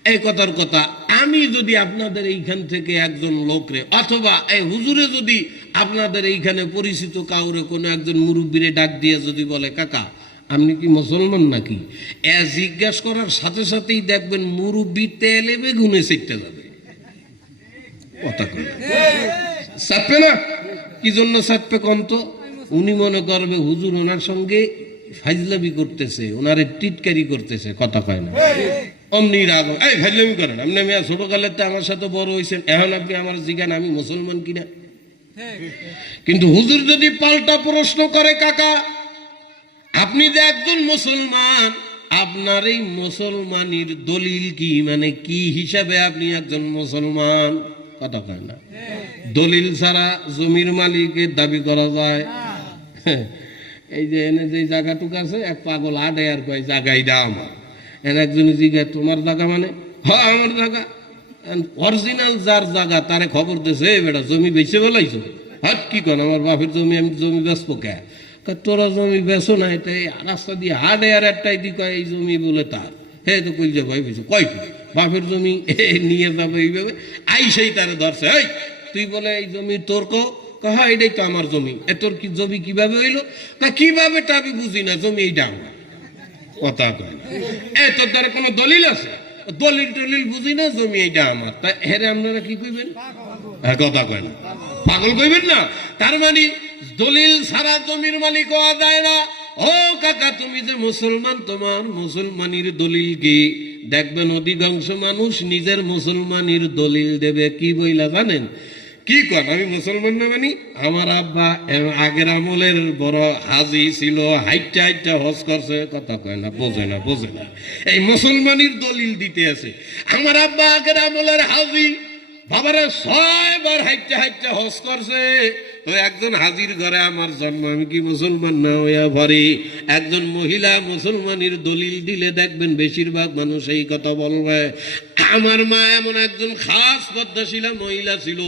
এই কথার কথা, আমি যদি আপনাদের এইখান থেকে একজন লোকরে অথবা এই হুজুরে যদি আপনাদের এইখানে পরিচিত কাউরে কোনো একজন মুরব্বীরে ডাক দিয়ে যদি বলে, কাকা আপনি কি মুসলমান নাকি, জিজ্ঞাসা করার সাথে সাথেই দেখবেন মুরব্বী তেলে বেগুনে সেটতে যাবে। কথা কয় চাপবে না? কি জন্য চাপবে কন্ত? উনি মনে করবে হুজুর ওনার সঙ্গে ফাইজলামি করতেছে, ওনারে টিটকারি করতেছে। কথা কয় না? অমনি রাগ, এই ফাইজলামি করেন আপনি, আমি ছোটকালেতে আমার সাথে বড় হয়েছেন, এখন আপনি আমার জিজ্ঞান আমি মুসলমান কিনা। কিন্তু হুজুর যদি পাল্টা প্রশ্ন করে, কাকা আপনি যে একজন মুসলমান, আপনার এই মুসলমানির দলিল কি? মানে কি হিসাবে আপনি একজন মুসলমান? কথা কয় না। দলিল ছাড়া জমির মালিকের দাবি করা যায়? এই যে এনে যে জায়গাটুকু আছে, এক পাগল আডে আর কয় জায়গাইটা আমার। এনে একজন জিজ্ঞাসা, তোমার জায়গা মানে? হ্যাঁ আমার জায়গা। অরিজিনাল যার জায়গা তারে খবর দিয়েছে, বেটা জমি বেচে বেলাইছো। হাট কি কন, আমার বাপের জমি, আমি জমি বেচবো কে? তোরা জমি বেচো না, এটা রাস্তা দিয়ে হাটে আর একটাই দি কয় এই জমি বলে তার। হে তো কই যে ভাই বেচো, কয় কি বাপের জমি নিয়ে যাবে এইভাবে? আই সেই তারে ধরছে, এই তুই বলে এই জমি তোর কো? হ্যাঁ এটাই তো আমার জমি। তোর কি জমি কিভাবে হইলো? না কিভাবে তা আমি বুঝি না, জমি এইটা আমার। কথা কয় তোর দ্বারা কোনো দলিল আছে? দলিল টলিল বুঝি না, জমি এইটা আমার। তা হেরে আপনারা কি কইবেন? কথা কয় না, পাগল কইবেন না। তার মানে দলিল ছাড়া জমির মালিক হওয়া যায় না। ও কাকা, তুমি যে মুসলমান, তোমার মুসলমানির দলিল কি? দেখবেন অধিকাংশ মানুষ নিজের মুসলমানির দলিল দেবে কি বইলা জানেন? কি কন আমি মুসলমান না মানি? আমার আব্বা আগের আমলের বড় হাজি ছিল, হাইটটা হাইটটা হজ করছে। কথা কয় না, বোঝে না, বোঝে না। এই মুসলমানির দলিল দিতে আছে। আমার আব্বা আগের আমলের হাজি, বাবারে 6 বার হাইটটা হাইটটা হজ করছে। তো একজন হাজির ঘরে আমার জন্ম, আমি কি মুসলমান না হইয়া পারি? একজন মহিলা মুসলমানের দলিল দিলে দেখবেন বেশিরভাগ মানুষ এই কথা বলবে। আমার মা এমন একজন খাস পদ্মাশীলা মহিলা ছিল,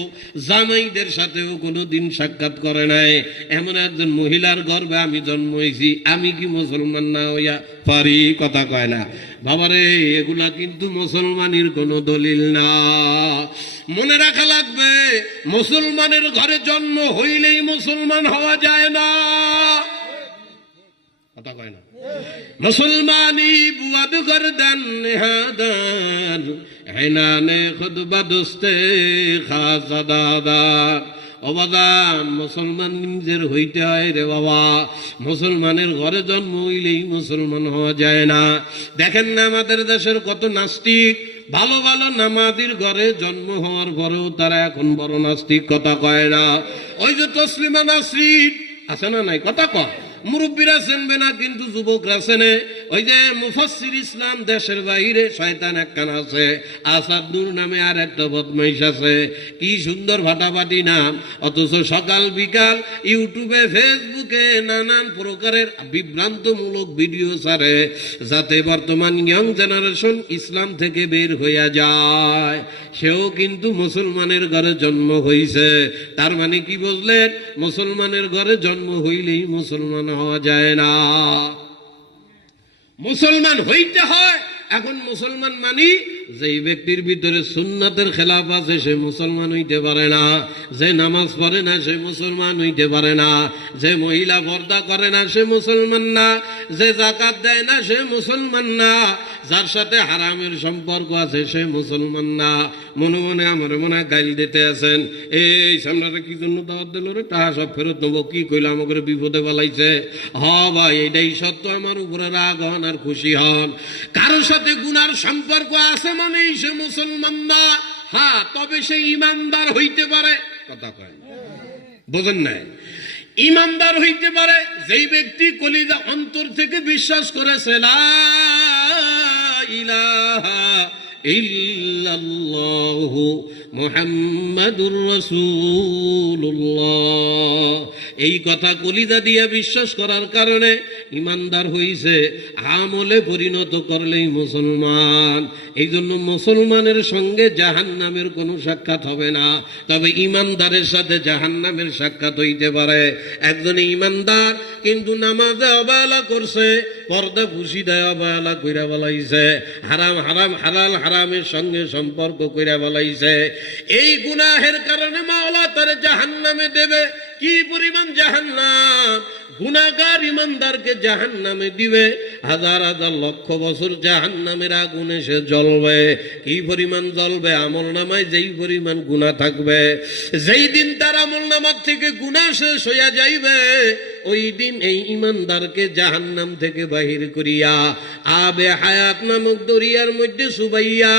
জামাইদের সাথেও কোনোদিন সাক্ষাৎ করে নাই। এমন একজন মহিলার গর্ভে আমি জন্ম হয়েছি, আমি কি মুসলমান না হইয়া পারি, কথা কয় না বাবারে। এগুলা কিন্তু মুসলমানের কোনো দলিল না। মনে রাখা লাগবে, মুসলমানের ঘরে জন্ম হইলেই মুসলমান হওয়া যায় না, কথা কয় না। মুসলমানি বুয়াদ গর্দান নেহাদার হেনানে খুদ বাদস্তে খাসাদাদার। অবাদান মুসলমান নিজের হইতে হয় রে বাবা। মুসলমানের ঘরে জন্ম হইলেই মুসলমান হওয়া যায় না। দেখেন না আমাদের দেশের কত নাস্তিক, ভালো ভালো নামাজির ঘরে জন্ম হওয়ার পরেও তারা এখন বড় নাস্তিক, কথা কয় না। ওই যে তসলিমা নাসরিন আছে না নাই, কথা কয়। মুরব্বীরা চেনবে না কিন্তু যুবকরা চেনে। ওই যে মুফাসসির ইসলাম, দেশের বাইরে শয়তান একখান আছে, আসাদুর নামে আর একটা বদমাইশ আছে। কি সুন্দর ফাটাফাটি নাম, অথচ সকাল বিকাল ইউটিউবে ফেসবুকে নানান প্রকারের বিভ্রান্তমূলক ভিডিও ছাড়ে, যাতে বর্তমান ইয়ং জেনারেশন ইসলাম থেকে বের হইয়া যায়। সেও কিন্তু মুসলমানের ঘরে জন্ম হইছে। তার মানে কি বুঝলেন? মুসলমানের ঘরে জন্ম হইলেই মুসলমান হওয়া যায় না, মুসলমান হইতে হয়। এখন মুসলমান মানি যে ব্যক্তির ভিতরে সুন্নাতের খেলাফ আছে সে মুসলমান হইতে পারে না, যে নামাজ পড়ে না সে মুসলমান হইতে পারে না, যে মহিলা পর্দা করে না সে মুসলমান না, যে যাকাত দেয় না সে মুসলমান না, যার সাথে হারামের সম্পর্ক আছে সে মুসলমান না। মনে মনে আমার মনে হয় গাইল দিতে আছেন, এই সামনাটা কি জন্য দাওয়াত দিল রে, টাকা সব ফেরত নেবো, কি কইল আমাকে বিপদে বলাইছে। হ ভাই, এটাই সত্য, আমার উপরে রাগ হন আর খুশি হন। কারোর সাথে গুনার সম্পর্ক আছে মানেই সে মুসলমান না। হ্যাঁ, তবে সে ইমানদার হইতে পারে, কথা কয়, বোঝেন নাই? ইমানদার হইতে পারে যেই ব্যক্তি কলিজা অন্তর থেকে বিশ্বাস করেছে লা ইলাহা ইল্লাল্লাহু মুহাম্মাদুর রাসূলুল্লাহ, এই কথা কলিজা দিয়ে বিশ্বাস করার কারণে ইমানদার হইছে। আমলে পরিণত করলেই মুসলমান। এই জন্য মুসলমানের সঙ্গে জাহান্নামের কোনো সাক্ষাৎ হবে না, তবে ইমানদারের সাথে জাহান্নামের সাক্ষাৎ হইতে পারে। একজনে ইমানদার কিন্তু নামাজে অবহেলা করছে, পর্দা পুশিদায় অবহেলা কইরা বলাইছে, হারাম হারাম হালাল হারামের সঙ্গে সম্পর্ক কইরা বলাইছে। এই গুনাহের কারণে মাওলা তার জাহান্নামে দেবে। কি পরিমাণ জাহান্নাম! গুনাহগার ইমানদারকে জাহান্নামে দিবে, হাজার হাজার লক্ষ বছর জাহান্নামের আগুনে সে জ্বলবে। কি পরিমাণ জ্বলবে! আমলনামায় যেই পরিমাণ গুনাহ থাকবে, যেই দিন তার আমলনামার থেকে গুনাহ শেষ হইয়া যাইবে, ওই দিন এই ইমানদারকে জাহান্নাম থেকে বাহির করিয়া আবে হায়াত নামক দরিয়ার মধ্যে সুবাইয়া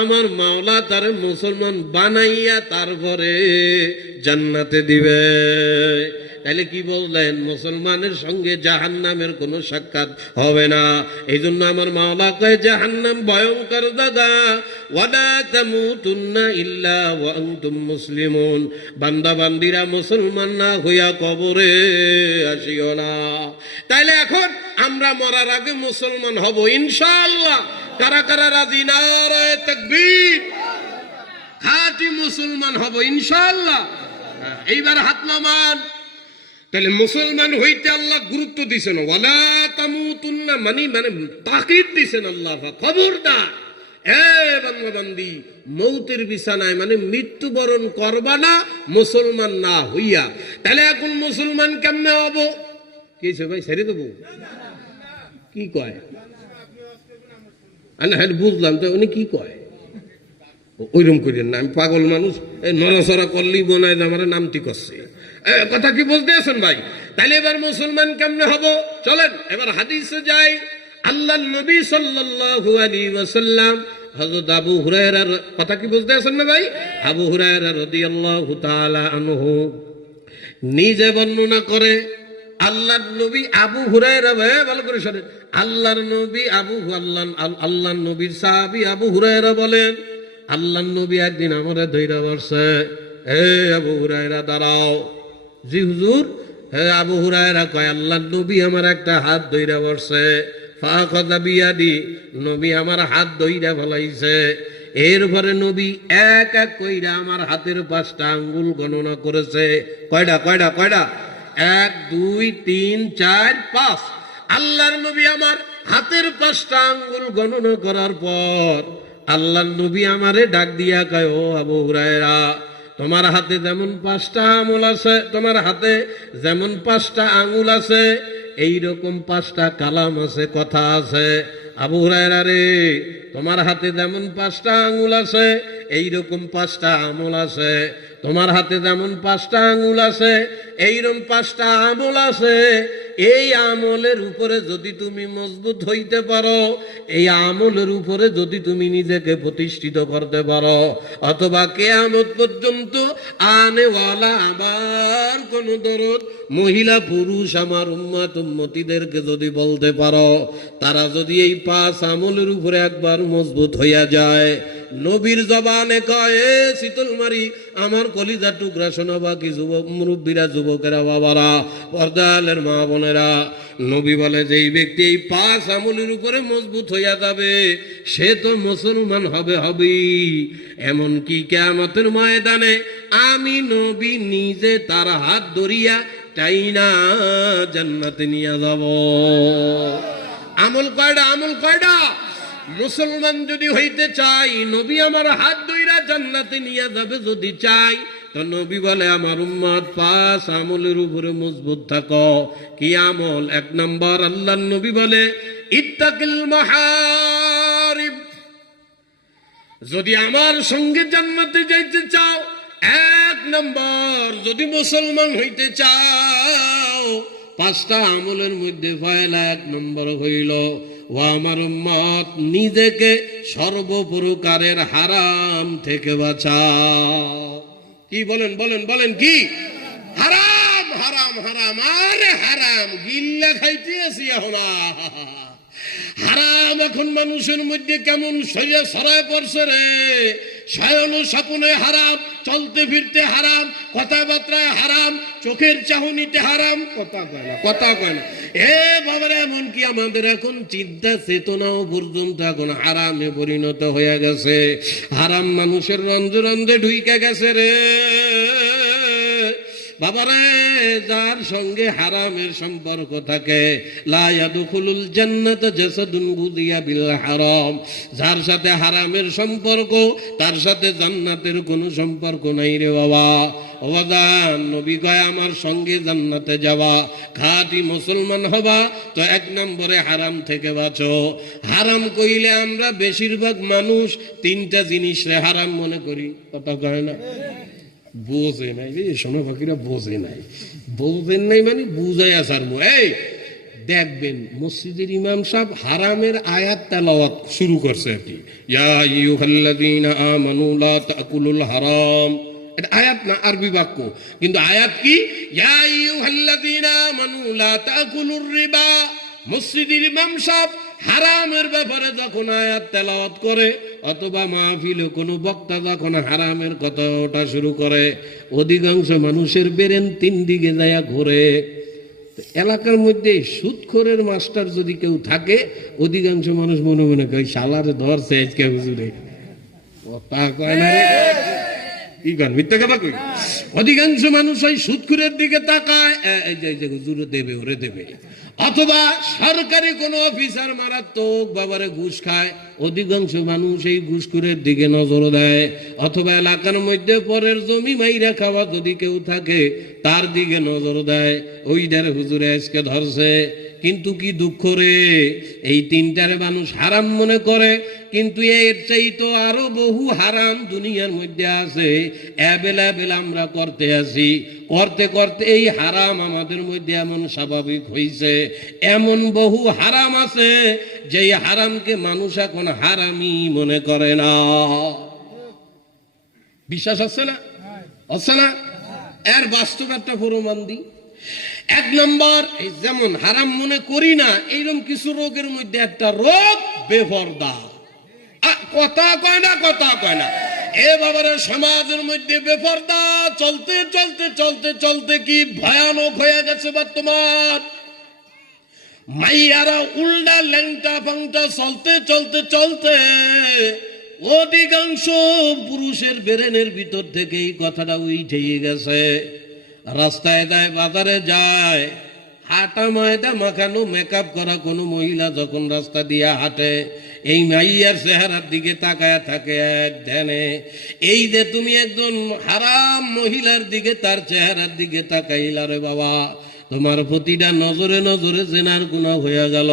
আমার মাওলা তার মুসলমান বানাইয়া তারপরে জান্নাতে দিবে। তাহলে কি বললেন? মুসলমানের সঙ্গে জাহান্নামের কোনো সাক্ষাৎ হবে না। এই জন্য আমার মাওলা কয় জাহান্নাম ভয়ঙ্কর জায়গা, ওয়ালা তামুতুন্না ইল্লা ওয়া আনতুম মুসলিমুন। বান্দা বান্দিরা মুসলমান না হইয়া কবরে আসিও না। তাইলে এখন আমরা মরার আগে মুসলমান হব ইনশাআল্লাহ। কারা কারা রাজি? নারায়ে তাকবীর। খাঁটি মুসলমান হব ইনশাআল্লাহ। এইবার হাত নামান। তাহলে মুসলমান হইতে আল্লাহ গুরুত্ব দিছেন, ওয়ালা তামুতুন্না মানে তাকিদ দিছেন আল্লাহ, খবরদার এ বান্দা বান্দি, মৌতের বিছানায় মানে মৃত্যুবরণ করবা না মুসলমান না হইয়া। তাহলে এখন মুসলমান কেমনে হব? কি ভাই ছেড়ে দেবো? কি কয়? হ্যাঁ বুঝলাম, তো উনি কি কয় ওইরকম করেন না, আমি পাগল মানুষ, এই নড়াচড়া করলেই মনে হয় আমার নামটি করছে। কথা কি বলতে আছেন ভাই? তাহলে এবার মুসলমান কেমনে হব? চলেন এবার হাদিসে যাই। আল্লাহর নবী সাল্লাল্লাহু আলাইহি ওয়াসাল্লাম হযরত আবু হুরায়রার কথা কি বলতে আছেন না ভাই? আবু হুরায়রা রাদিয়াল্লাহু তাআলা আনহু নিজে বর্ণনা করে, আল্লাহর নবী আবু হুরায়রা, ভালো করে শুনেন, আল্লাহর নবী আল্লাহর নবীর সাহাবী আবু হুরায়রা বলেন, আল্লাহর নবী একদিন আমারে ধইরা বলছে, হে আবু হুরায়রা দাঁড়াও। জি হুজুর। হে আবু হুরায়রা কয়, আল্লাহর নবী আমার একটা হাত ধইরা বলছে, ফাখাযা বিয়াদি, নবী আমার হাত ধইরা ফলাইছে। এরপরে নবী এক এক কইরা আমার হাতের 5টা আঙ্গুল গণনা করেছে। কয়টা কয়টা কয়টা? 1 2 3 4 5। আল্লাহর নবী আমার হাতের 5টা আঙ্গুল গণনা করার পর আল্লাহর নবী আমারে ডাক দিয়া কয়, ও আবু হুরায়রা, তোমার হাতে যেমন 5টা আমল আছে, তোমার হাতে যেমন 5টা আঙ্গুল আছে, এইরকম 5টা কালাম আছে, কথা আছে। আবু হুরায়রা রে, তোমার হাতে যেমন 5টা আঙ্গুল আছে, এইরকম 5টা আমল আছে। তোমার হাতে যেমন 5টা আঙ্গুল আছে, এইরকম 5টা আমল আছে। এই আমলের উপরে যদি তুমি মজবুত হইতে পারো, এই আমলের উপরে যদি তুমি নিজেকে প্রতিষ্ঠিত করতে পারো, অথবা কিয়ামত পর্যন্ত আনেওয়ালা আবার কোন দরদ মহিলা পুরুষ আমার উম্মত উম্মতিদেরকে যদি বলতে পারো, তারা যদি এই 5 আমলের উপরে একবার মজবুত হইয়া যায়, নবীর জবানে কয়, এ শীতলমারি আমার কলিজার টুকরা শোনো, বাকি যুবক মুরব্বীরা, যুবকেরা, বাবারা, পর্দালের মা বোনেরা, নবী বলে যে এই ব্যক্তি এই 5 আমলের উপরে মজবুত হইয়া যাবে, সে তো মুসলমান হবেই। এমনকি কিয়ামতের ময়দানে আমি নবী নিজে তার হাত ধরিয়া টাইনা জান্নাতে নিয়ে যাব। আমল কয়টা? আমল কয়টা? মুসলমান যদি হইতে চাই, নবী আমার হাত ধইরা জান্নাতে নিয়ে যাবে যদি চাই, তো নবী বলে আমার উম্মত 5 আমলের উপরে মজবুত থাকো। কি আমল? 1 নম্বর, আল্লাহর নবী বলে ইত্তাকিল মাহারিম। যদি আমার সঙ্গে জান্নাতে যাইতে চাও, 1 নম্বর, যদি মুসলমান হইতে চাও, 5টা আমলের মধ্যে পয়লা 1 নম্বর হইল, ও আমার উম্মত, নিজেকে সর্বপ্রকারের হারাম থেকে বাঁচাও। কি বলেন বলেন বলেন, কি? হারাম হারাম হারাম, আরে হারাম গিল্লা খাইতে আছি এখন। হারাম এখন মানুষের মধ্যে কেমন শরীরে ছড়ায় পড়ছে রে। শয়ন স্বপ্নে হারাম, চলতে ফিরতে হারাম, কথাবার্তায় হারাম, চোখের চাহনিতে হারাম, কথা কয় না, কথা কয় না। এ বাবারে, এমনকি আমাদের এখন চিন্তা চেতনাও পর্যন্ত এখন হারামে পরিণত হয়ে গেছে। হারাম মানুষের রঞ্জে রঞ্জে ঢুইকে গেছে রে বাবারে। যার সঙ্গে হারামের সম্পর্ক থাকে, লা ইয়াদখুলুল জান্নাত জাসাদুন গুযিয়া বিল হারাম। যার সাথে হারামের সম্পর্ক, তার সাথে জান্নাতের কোনো সম্পর্ক নাই রে বাবা। ওয়াদান নবী কয়, আমার সঙ্গে জান্নাতে যাওয়া, খাঁটি মুসলমান হবা, তো 1 নম্বরে হারাম থেকে বাঁচো। হারাম কইলে আমরা বেশিরভাগ মানুষ 3টা জিনিস রে হারাম মনে করি, কথা কয় না, বোঝে নাই রে, সোনা পাখিরা বোঝে নাই। বোঝেন নাই মানে বুঝাই আসার এই দেখবেন, মসজিদের ইমাম সাহেব হারামের আয়াত তেলাওয়াত শুরু করছে আর কি, ইয়া আইয়ুহাল্লাযীনা আমানু লা তাকুলুল হারাম। এটা আয়াত না, আরবি বাক্য, কিন্তু আয়াত কি? ইয়া আইয়ুহাল্লাযীনা আমানু লা তাকুলুর রিবা। মসজিদের ইমাম সাহেব হারামের ব্যাপারে যখন আয়াত তেলাওয়াত করে, অথবা মাহফিলে কোনো বক্তা যখন হারামের কথা ওঠা শুরু করে, অধিকাংশ মানুষের বেরেন 3 দিকে যায়া ঘোরে। এলাকার মধ্যে সুদখোরের মাস্টার যদি কেউ থাকে, অধিকাংশ মানুষ মনে মনে কয় শালারে ধরছে আজকে হুজুরে, কথা কয় না রে, কি কর মিথ্যা কথা কই। অধিকাংশ মানুষ ওই সুদখোরের দিকে তাকায়, এই যে হুজুরে দেবে, ওরে দেবে। অথবা সরকারি কোনো অফিসার মারাত্মক বাবারে ঘুষ খায়, অধিকাংশ মানুষ এই ঘুষখোরের দিকে নজর দেয়। অথবা এলাকার মধ্যে পরের জমি মাইরা খাওয়া যদি কেউ থাকে, তার দিকে নজর দেয়, ওইটার হুজুরে আজকে ধরছে। কিন্তু কি দুঃখ রে, এই 3টারে মানুষ হারাম মনে করে, কিন্তু এর চাইতো আরো বহু হারাম দুনিয়ার মধ্যে আছে, অ্যাভেলেবেল আমরা করতে আছি। করতে করতে এই হারাম আমাদের মধ্যে এমন স্বাভাবিক হয়েছে, এমন বহু হারাম আছে যে হারামকে মানুষ এখন হারামই মনে করে না। বিশ্বাস আছে না? আছে না? এর বাস্তব একটা প্রমাণ দিই। 1 নম্বর, এই যেমন হারাম মনে করি না, এইরকম কিছু রোগের মধ্যে একটা রোগ বেপরদা। কথা কয় না, কথা কয় না। এ বাবারা, সমাজের মধ্যে বেপরদা চলতে চলতে চলতে চলতে কি ভয়ানক হয়ে গেছে বর্তমান। মাইয়ারা উল্টা ল্যাংটা ফাংটা চলতে চলতে চলতে অধিকাংশ পুরুষের ব্রেনের ভিতর থেকে এই কথাটা উঠে গেছে। রাস্তায় যায়, বাজারে যায়, হাঁটা ময়দা মাখানো মেকআপ করা কোনো মহিলা যখন রাস্তা দিয়ে হাঁটে, এই মাইয়ার চেহারার দিকে তাকায়া থাকে এক ধ্যানে। এই যে তুমি একজন হারাম মহিলার দিকে, তার চেহারার দিকে তাকাইলা রে বাবা, তোমার প্রতিটা নজরে নজরে জেনার গুনাহ হয়ে গেল।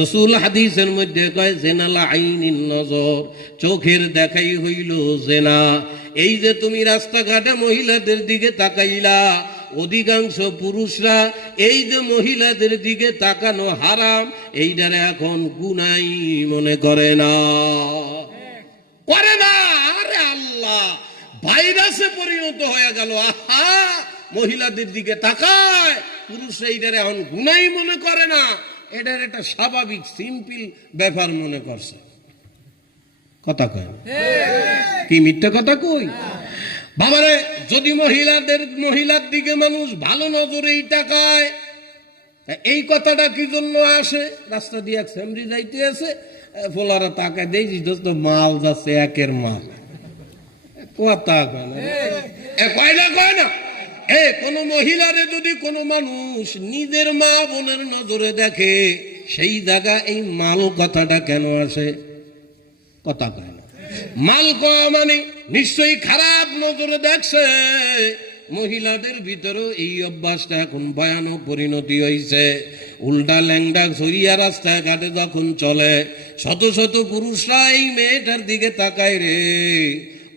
রাসূল হাদিসের মধ্যে কয় জেনালা আইনিন নজর, চোখের দেখাই হইল জেনা। এই যে তুমি রাস্তাঘাটে মহিলাদের দিকে তাকাইলা, অধিকাংশ পুরুষরা এই যে মহিলাদের দিকে তাকানো হারাম, এইটারে এখন গুনাই মনে করে না, করে না। আরে আল্লাহ, ভাইরাসে পরিণত হয়ে গেল। আহা, মহিলাদের দিকে তাকায়, পুরুষরা এইটারে এখন গুনাই মনে করে না, এটার একটা স্বাভাবিক সিম্পল ব্যাপার মনে করছে। কথা কয় কি মিথ্যা কথা কই? বাবারে, যদি মহিলার দিকে মানুষ ভালো নজরেই তাকায়, এই কথাটা কি জন্য আসে? রাস্তা দিয়ে এক ফ্যামিলি যাইতে আছে, ফোলারা তাকায়, দেখছি দোস্ত মাল যাচ্ছে, একের মাল। কথা কয় না, কয় না, কয় না। কোন মহিলারে যদি কোনো মানুষ নিজের মা বোনের নজরে দেখে, সেই জায়গা এই মাল কথাটা কেন আসে? কথা কয় না। মাল কওয়া মানে নিশ্চয়ই খারাপ নজরে দেখছে। মহিলাদের ভিতরে এই অভ্যাসটা এখন ভয়ানক পরিণতি হয়েছে। উল্টা ল্যাংডা সরিয়া রাস্তায় ঘাটে যখন চলে, শত শত পুরুষরা এই মেয়েটার দিকে তাকায় রে,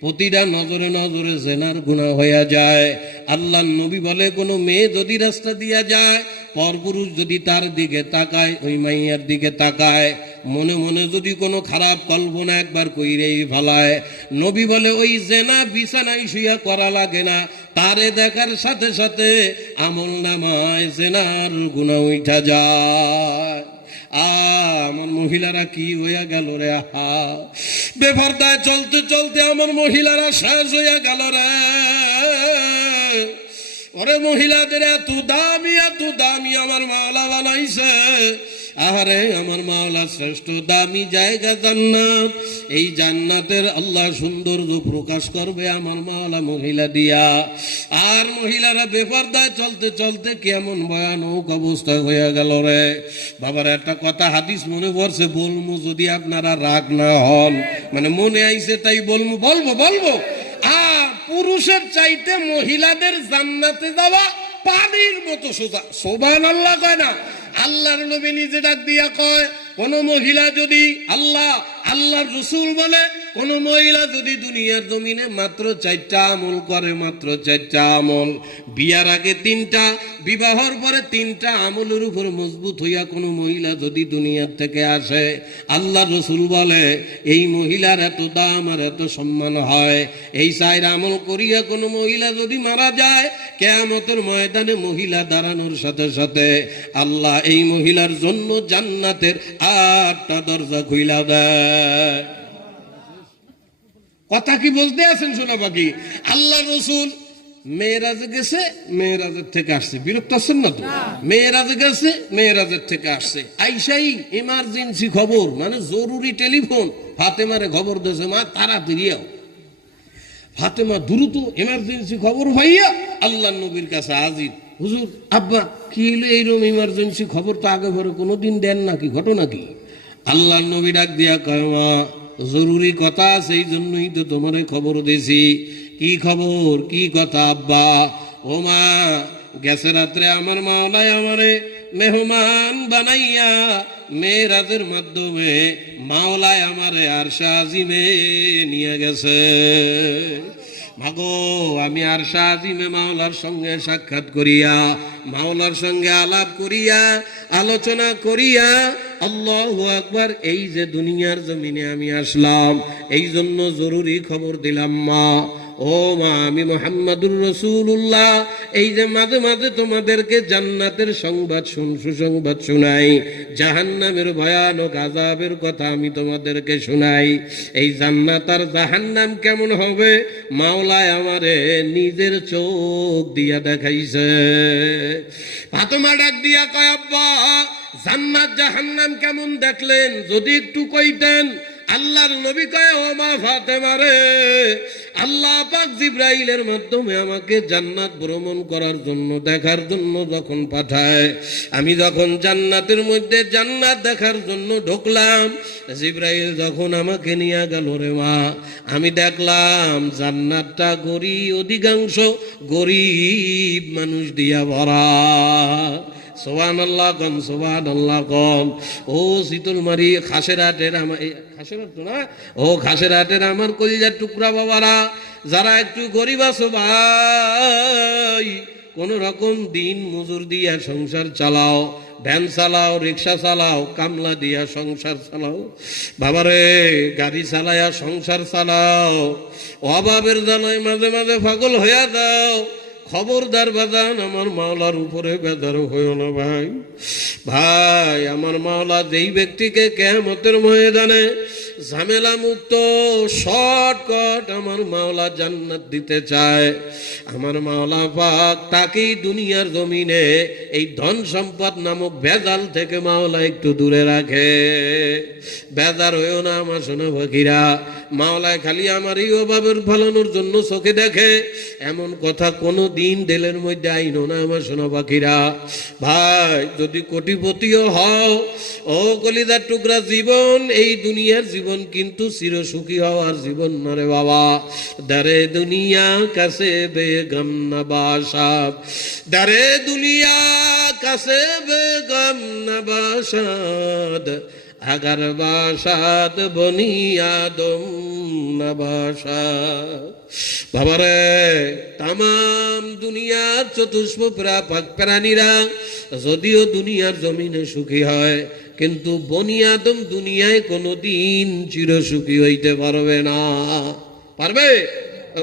প্রতিটা নজরে নজরে জেনার গুনাহ হয়ে যায়। আল্লাহর নবী বলে, কোনো মেয়ে যদি রাস্তা দিয়া যায়, পরপুরুষ যদি তার দিকে তাকায়, ওই মাইয়ার দিকে তাকায়, মনে মনে যদি কোনো খারাপ কল্পনা একবার কইরেই ফেলায়, নবী বলে ওই জেনা বিছানায় শুয়া করা লাগে না, তারে দেখার সাথে সাথে আমল নামায় জেনার গুনাহ উঠা যায়। আমার মহিলারা কি হইয়া গেল রে, আহা, বেপরদায় চলতে চলতে আমার মহিলারা শেষ হইয়া গেল রে। ওরে মহিলাদের এত দামি আমার মাওলা বানাইছে। আহারে, আমার মাওলা শ্রেষ্ঠ দামি জায়গা জান্নাত। এই জান্নাতের আল্লাহ সৌন্দর্য প্রকাশ করবে আমার মাওলা মহিলা দিয়া। আর মহিলারা বেপরদায় চলতে চলতে কেমন ভয়ানক অবস্থা হয়ে গেল রে। বাবার একটা কথা হাদিস মনে পড়ছে, বলবো যদি আপনারা রাগ না হন, মানে মনে আইছে তাই বলবো। আর পুরুষের চাইতে মহিলাদের জান্নাতে যাওয়া পানির মতো সোজা। সুবহানাল্লাহ কয় না? আল্লাহর নবী নিজে ডাক দিয়া কয়, কোন মহিলা যদি আল্লাহর রাসূল বলে, কোন মহিলা যদি দুনিয়ার জমিনে মাত্র 4টা আমল করে, মাত্র 4টা আমল, বিয়ার আগে 3টা, বিবাহর পরে 3টা আমলের উপর মজবুত হইয়া কোন মহিলা যদি দুনিয়ার থেকে আসে, আল্লাহর রাসূল বলে এই মহিলার এত দাম আর এত সম্মান হয়। এই 4 আমল করিয়া কোন মহিলা যদি মারা যায়, কিয়ামতের ময়দানে মহিলা দাঁড়ানোর সাথে সাথে আল্লাহ এই মহিলার জন্য জান্নাতের 8টা দরজা খুইলা দেয়। কথা কি বুঝতে আছেন শোনা বাকি? আল্লাহ রসুল মেয়েরাজে গেছে, মেয়েরাজের থেকে আসছে, বিরক্ত আছেন না তো? মেয়েরাজে গেছে, মেয়েরাজের থেকে আসছে, আইসাই এমার্জেন্সি খবর, মানে জরুরি টেলিফোন, ফাতেমারে খবর দিয়েছে, মা তাড়াতাড়ি আও। ফাতেমা দ্রুত এমার্জেন্সি খবর ভাইয়া আল্লাহ নবীর কাছে হাজির। হুজুর, আব্বা কি হইলো? এইরকম ইমার্জেন্সি খবর তো আগে ভরে কোনোদিন দেন নাকি, ঘটনা কি? আল্লাহ নবী ডাক দিয়া কয়, মা জরুরি কথা আছে, এই জন্যই তো তোমারে খবর দিয়েছি। কি খবর, কি কথা আব্বা? ও মা, গেছে রাত্রে আমার মাওলায় আমারে মেহমান বানাইয়া মেরাজের মাধ্যমে মাওলায় আমারে আরশে আজিমে নিয়ে গেছে। মাগো, আমি আরশে আজিমে মাওলার সঙ্গে সাক্ষাৎ করিয়া, মাওলার সঙ্গে আলাপ করিয়া, আলোচনা করিয়া, আল্লাহু আকবার, এই যে দুনিয়ার জমিনে আমি আসলাম, এই জন্য জরুরি খবর দিলাম মা। ও মা, আমি মুহাম্মাদুর রাসূলুল্লাহ, এই যে মাঝে মাঝে তোমাদেরকে জান্নাতের সুসংবাদ শোনাই, জাহান্নামের ভয়ানক আযাবের কথা আমি তোমাদেরকে শোনাই। এই জান্নাত আর জাহান্নাম কেমন হবে মাওলায় আমারে নিজের চোখ দিয়া দেখাইছে। ফাতেমা ডাক দিয়া কয়, আব্বা জান্নাত জাহান্নাম কেমন দেখলেন, যদি একটু কইতেন। আল্লাহর নবী কয়, ও মা ফাতেমা রে, আল্লাহ পাক জিবরাইলের মাধ্যমে আমাকে জান্নাত ভ্রমণ করার জন্য, দেখার জন্য যখন পাঠায়, আমি যখন জান্নাতের মধ্যে জান্নাত দেখার জন্য ঢুকলাম, জিবরাইল যখন আমাকে নিয়ে গেল রে মা, আমি দেখলাম জান্নাতটা অধিকাংশ গরিব মানুষ দিয়া ভরা। সুবহানাল্লাহ কন, সুবহানাল্লাহ কন। ও শীতলমারি খাসেরহাটের আমার, খাসেরহাট তো না, ও খাসেরহাটের আমার কলিজার টুকরা বাবারা, যারা একটু গরিব আছো ভাই, কোন রকম দিন মজুর দিয়া সংসার চালাও, ভ্যান চালাও, রিক্সা চালাও, কামলা দিয়া সংসার চালাও, বাবারে গাড়ি চালায়া সংসার চালাও, অভাবের জ্বালায় মাঝে মাঝে পাগল হইয়া দাও, খবরদার বাজান আমার মাওলার উপরে বেজার হইও না ভাই। ভাই আমার মাওলা যেই ব্যক্তিকে কিয়ামতের ময়দানে ঝামেলা মুক্ত শর্টকাট আমার মাওলা জান্নাত দিতে চায়, আমার মাওলা পাক তাকেই দুনিয়ার জমিনে এই ধন সম্পদ নামক ভেজাল থেকে মাওলা একটু দূরে রাখে। বেজার হইও না আমার সোনা পাখিরা, মাওলায় খালি আমার এই অভাবের ফলানোর জন্য চোখে দেখে, এমন কথা কোনো দিন দিলের মধ্যে আইনো না আমার সোনা পাখিরা। ভাই যদি কোটিপতিও হও, ও কলিজার টুকরা, জীবন এই দুনিয়ার জীবন কিন্তু চিরসুখী হওয়ার জীবন নরে বাবা। দারে দুনিয়া কাছে বেগম নবাসাব, দারে দুনিয়া কাছে বেগম নবাসাদ, আগার বাসাদ বনিয়াদম নবাসাদ। বাবারে তামাম দুনিয়ার চতুষ্প প্রাণীরা যদিও দুনিয়ার জমিনে সুখী হয়, কিন্তু বনিয়াদম দুনিয়ায় কোনোদিন চিরসুখী হইতে পারবে না। পারবে?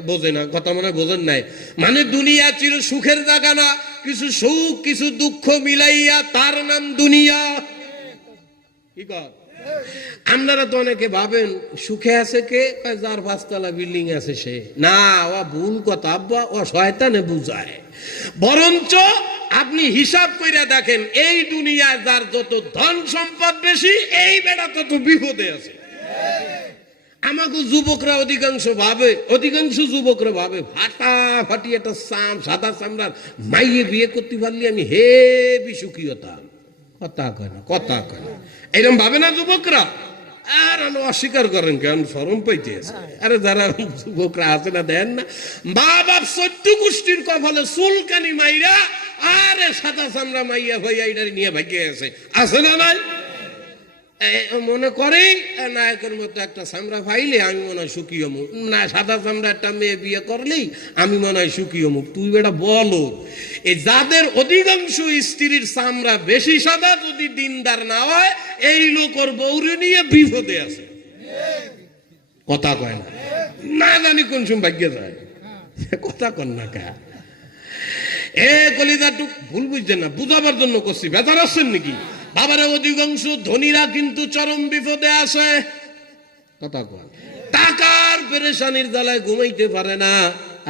বোঝে না কথা, মনে বোঝেন নাই। মানে দুনিয়া চির সুখের জায়গা না, কিছু সুখ কিছু দুঃখ মিলাইয়া তার নাম দুনিয়া। কি কর? আপনারা তো অনেকে ভাবেন সুখে আছে কে, যার 5 তলা বিল্ডিং আছে সে। না, ও ভুল কথা আব্বা, ও শয়তানে বুঝায়। বরঞ্চ আপনি হিসাব কইরা দেখেন, এই দুনিয়ায় যার যত ধন সম্পদ বেশি, এই বেটা তত বিপদে আছে। আমাকে যুবকরা অধিকাংশ যুবকরা ভাবে ফাটাফাটি একটা সাদা চামড়ার মাইয়ে বিয়ে করতে পারলে আমি হেবি সুখী হতাম। কথা কয় না এরকম ভাবে না যুবকরা। আর অস্বীকার করেন কেন? শরম পাইতে আছে। আরে যারা যুবকরা আছে না, দেন না মা বাপ 14 গোষ্ঠীর কপালে চুলকানি মাইরা, আরে সাদা চামড়া মাইয়া ভাইয়া এটার নিয়ে ভাগিয়ে আছে না নাই? মনে করে নায়কের মতো একটা চামড়া পাইলে আমি মনে হয় সুখী অমুক, না সাদা চামড়া একটা মেয়ে বিয়ে করলেই আমি মনে হয় সুখী অমুক। তুই বেটা বলো, এই যাদের অধিকাংশ স্ত্রীর চামড়া বেশি সাদা, যদি দিনদার না হয়, এই লোকর বউরে নিয়ে বিপদে আছে। কথা কয় না, না জানি কোন সময় ভাগ্যে যায়। কথা কন না কা এ কলিজাটু ভুল বুঝছেন না, বুঝাবার জন্য করছি। বেজার আসছেন নাকি? বাবারে অধিকাংশ ধনীরা কিন্তু চরম বিপদে আছে। কথা কয়, টাকার পেরেশানির জ্বালায় ঘুমাইতে পারে না।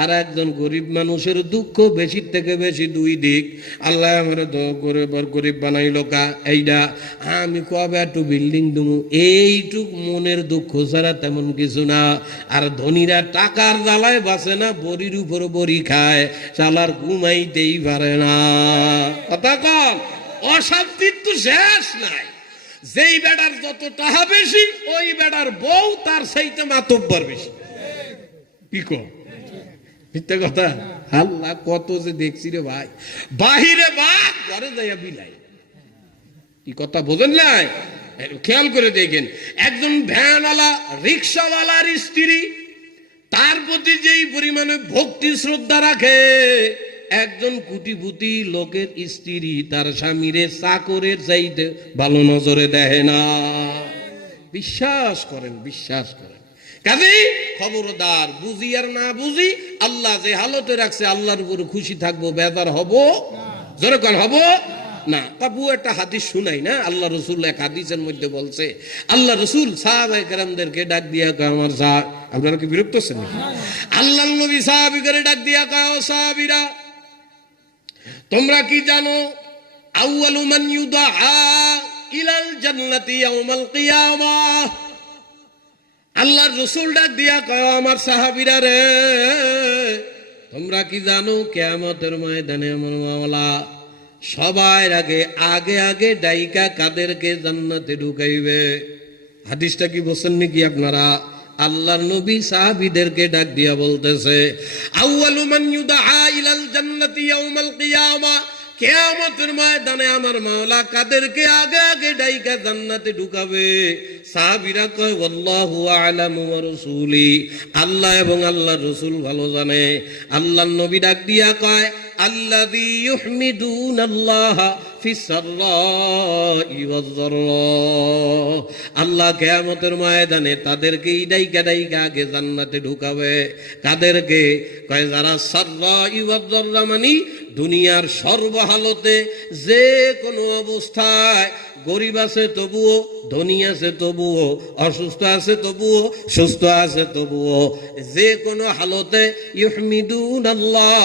আর একজন গরিব মানুষের দুঃখ বেশির থেকে বেশি 2 দিক। আল্লাহ আমার গরিব বানাইলো কা এইটা আমি কবে একটু বিল্ডিং দুমু, এইটুক মনের দুঃখ ছাড়া তেমন কিছু না। আর ধনীরা টাকার জ্বালায় বাঁচে না, বড়ির উপর বড়ি খায়, চালার ঘুমাইতেই পারে না। কথা কন, অশান্তির তো শেষ নাই। যেই বেটার যত টাকা বেশি, ওই বেটার বউ তার সেইতে মাতব্বর বেশি। কি কর? মিথ্যা কথা? আল্লাহ কত যে দেখছি রে ভাই, বাহিরে বাঘ ঘরে যাইয়া বিলাই। কি কথা বোঝেন নাই? খেয়াল করে দেখেন, একজন ভ্যানওয়ালা রিক্সাওয়ালার স্ত্রী তার প্রতি যেই পরিমাণে ভক্তি শ্রদ্ধা রাখে, একজন কোটিপতি লোকের স্ত্রী তার স্বামীরে চাকরের চাইতে ভালো নজরে দেখে না। বিশ্বাস করেন। কাজেই খবরদার, বুঝি আর না বুঝি, আল্লাহ যে হালতে রাখছে আল্লাহর উপর খুশি থাকবো, বেজার হব যেরকম হব না। বাবু একটা হাদিস শুনাই না, আল্লাহ রসুল এক হাদিসের মধ্যে বলছে, আল্লাহ রসুল সাহাবায়ে কেরামদেরকে ডাক দিয়া কয়, আমার সাহাব, আপনারা কি বিরক্ত হচ্ছেন নাকি? আল্লাহ নবী সাহাবীদের ডাক দিয়া কয়, ও সাহাবীরা, তোমরা কি জানো আউয়ালু মান ইউদাআ ইলাল জান্নাতি ইয়াউমাল কিয়ামাহ, আল্লাহর রাসূল ডাক দিয়া কয়, আমার সাহাবীরা রে, তোমরা কি জানো কিয়ামতের ময়দানে আমার মাওলা সবার আগে আগে আগে ডাইকা কাদেরকে জান্নাতে ঢুকাইবে? হাদিসটা কি বলছেন নাকি আপনারা? আল্লাহর নবী সাহাবীদেরকে ডাক দিয়া বলতেছে, আউয়ালু মান ইউদআ ইলাল জান্নাতি ইয়াউমাল কিয়ামা, কিয়ামতের ময়দানে আমার মাওলা কাদেরকে আগে আগে ডাইকা জান্নাতে ঢুকাবে? সাহাবীরা কয়, আল্লাহু আ'লামু ওয়া রাসূলি, আল্লাহ এবং আল্লাহর রাসূল ভালো জানে। আল্লাহর নবী ডাক দিয়া কয়, আল্লাযী ইউহমিদুনাল্লাহা ফিস সাররাই ওয়াজ যাররা, আল্লাহ কিয়ামতের ময়দানে তাদেরকেই ডাইকা ডাইকা আগে জান্নাতে ঢুকাবে। কাদেরকে? কয় যারা সাররাই ওয়াজ যাররা, মানে দুনিয়ার সর্বহালতে যে কোনো অবস্থায়, গরিব আছে তবুও, ধনী আছে তবুও, অসুস্থ আছে তবুও, সুস্থ আছে তবুও, যে কোনো হালতে ইউহমিদুন আল্লাহ,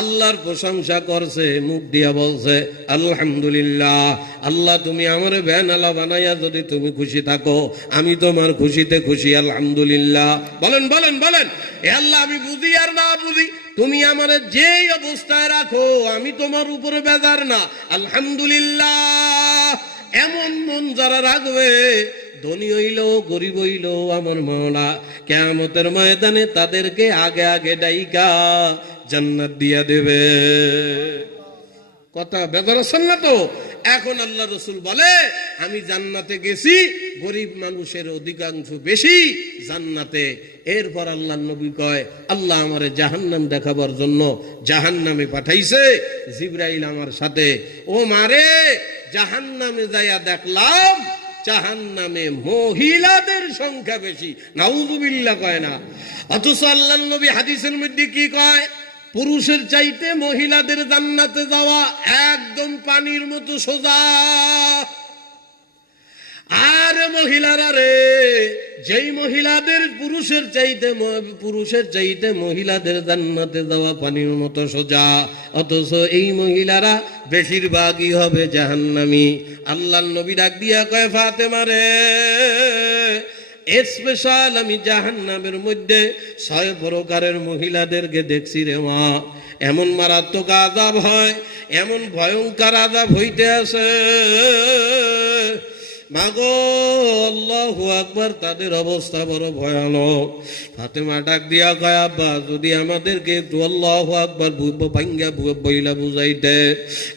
আল্লাহর প্রশংসা করছে, মুখ দিয়া বলছে আলহামদুলিল্লাহ। আল্লাহ তুমি আমার ভ্যানালা বানাইয়া যদি তুমি খুশি থাকো, আমি তোমার খুশিতে খুশি, আলহামদুলিল্লাহ। বলেন বলেন বলেন, এ আল্লাহ আমি বুঝি আর না বুঝি, তুমি আমার যেই অবস্থায় রাখো আমি তোমার উপরে বেজার না, আলহামদুলিল্লাহ। এমন মন যারা রাখবে, ধনী হইলো গরিব হইলো, আমার মাওলা কিয়ামতের ময়দানে তাদেরকে আগে আগে ডাইকা জান্নাত দিয়া দেবে। কথা বেজার আছেন না তো? এখন আল্লাহ রাসূল বলে, আমি জান্নাতে গেছি, গরিব মানুষের অধিকাংশ বেশি জান্নাতে। এরপর আল্লাহর নবী কয়, আল্লাহ আমারে জাহান্নাম দেখাবার জন্য জাহান্নামে পাঠাইছে। জিবরাইল আমার সাথে, ও মারে, জাহান্নামে যাইয়া দেখলাম জাহান্নামে মহিলাদের সংখ্যা বেশি। নাউযুবিল্লাহ কয় না? অথচ আল্লাহর নবী হাদিসের মধ্যে কি কয়? পুরুষের চাইতে মহিলাদের জান্নাতে যাওয়া একদম পানির মতো সোজা। আর মহিলারা রে, যেই মহিলাদের পুরুষের চাইতে মহিলাদের জান্নাতে যাওয়া পানির মতো সোজা, অথচ এই মহিলারা বেশিরভাগই হবে জাহান্নামী। আল্লাহর নবী ডাক দিয়া কয়, ফাতেমা রে, স্পেশাল আমি জাহান্নামের মধ্যে 6 প্রকারের মহিলাদেরকে দেখছি রে মা। এমন মারাত্মক আযাব হয়, এমন ভয়ঙ্কর আযাব হইতে আছে, মাগো আল্লাহু আকবার, তাদের অবস্থা বড় ভয়ানক। ফাতেমা ডাক দিয়া কয়, আব্বা যদি আমাদেরকে একটু আল্লাহু আকবার ভাঙ্গা বইলা বুঝাইতে।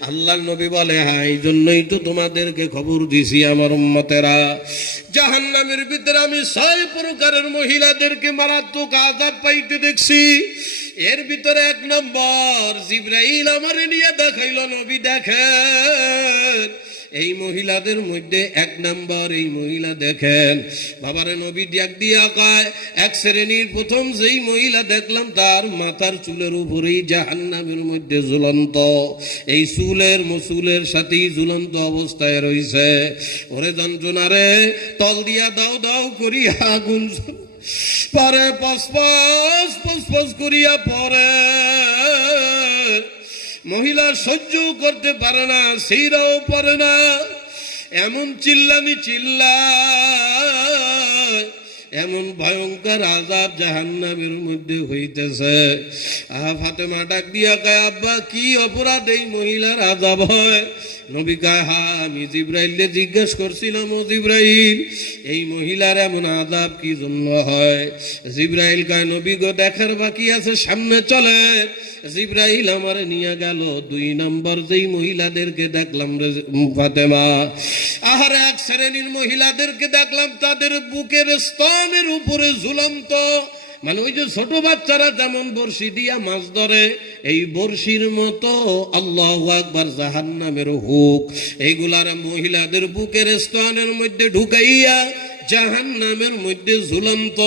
আল্লাহর নবী বলে, হ্যাঁ, এই জন্যই তো তোমাদেরকে খবর দিছি আমার উম্মতেরা, জাহান্নামের ভিতরে আমি 6 প্রকারের মহিলাদেরকে মারাত্মক আযাব পাইতে দেখছি। এর ভিতরে 1 নম্বর, জিবরাইল আমারে নিয়ে দেখাইল, নবী দেখেন এই মহিলাদের মধ্যে 1 নম্বর এই মহিলা দেখেন। বাবারে নবী ডাক দিয়া কয়, 1 শ্রেণীর প্রথম যেই মহিলা দেখলাম, তার মাথার চুলের উপরেই জাহান্নামের মধ্যে ঝুলন্ত, এই চুলের সাথেই ঝুলন্ত অবস্থায় রইছে। ওরে যন্ত্রণা রে, তল দিয়া দাও দাও করিয়া আগুন পারে, পস পস করিয়া পরে। মহিলা সহ্য করতে পারে না, সেইরাও পারে না, এমন চিল্লানি চিল্লায়, এমন ভয়ঙ্কর আযাব জাহান্নামের মধ্যে হইতেছে। ফাতেমা ডাক দিয়া কয়, আব্বা কি অপরাধ এই মহিলার আযাব হয়? নবী কয়, হ্যাঁ, আমি জিবরাইলকে জিজ্ঞেস করছিলাম, ও জিবরাইল, এই মহিলার এমন আযাব কি জন্য হয়? জিবরাইল কয়, নবী গো, দেখার বাকি আছে, সামনে চলে। জিবরাইল আমারে নিয়ে গেল। 2 নম্বর যেই মহিলাদেরকে দেখলাম রে ফাতেমা, আর 1 শ্রেণীর মহিলাদেরকে দেখলাম, তাদের বুকের স্তনের উপরে ঝুলন্ত, মানে ওই যে ছোট বাচ্চারা যেমন বর্ষি দিয়া মাছ ধরে, এই বর্ষির মতো আল্লাহু আকবার জাহান্নামের হুক এইগুলার মহিলাদের বুকের স্তনের মধ্যে ঢুকাইয়া জাহান্নামের মধ্যে ঝুলন্ত।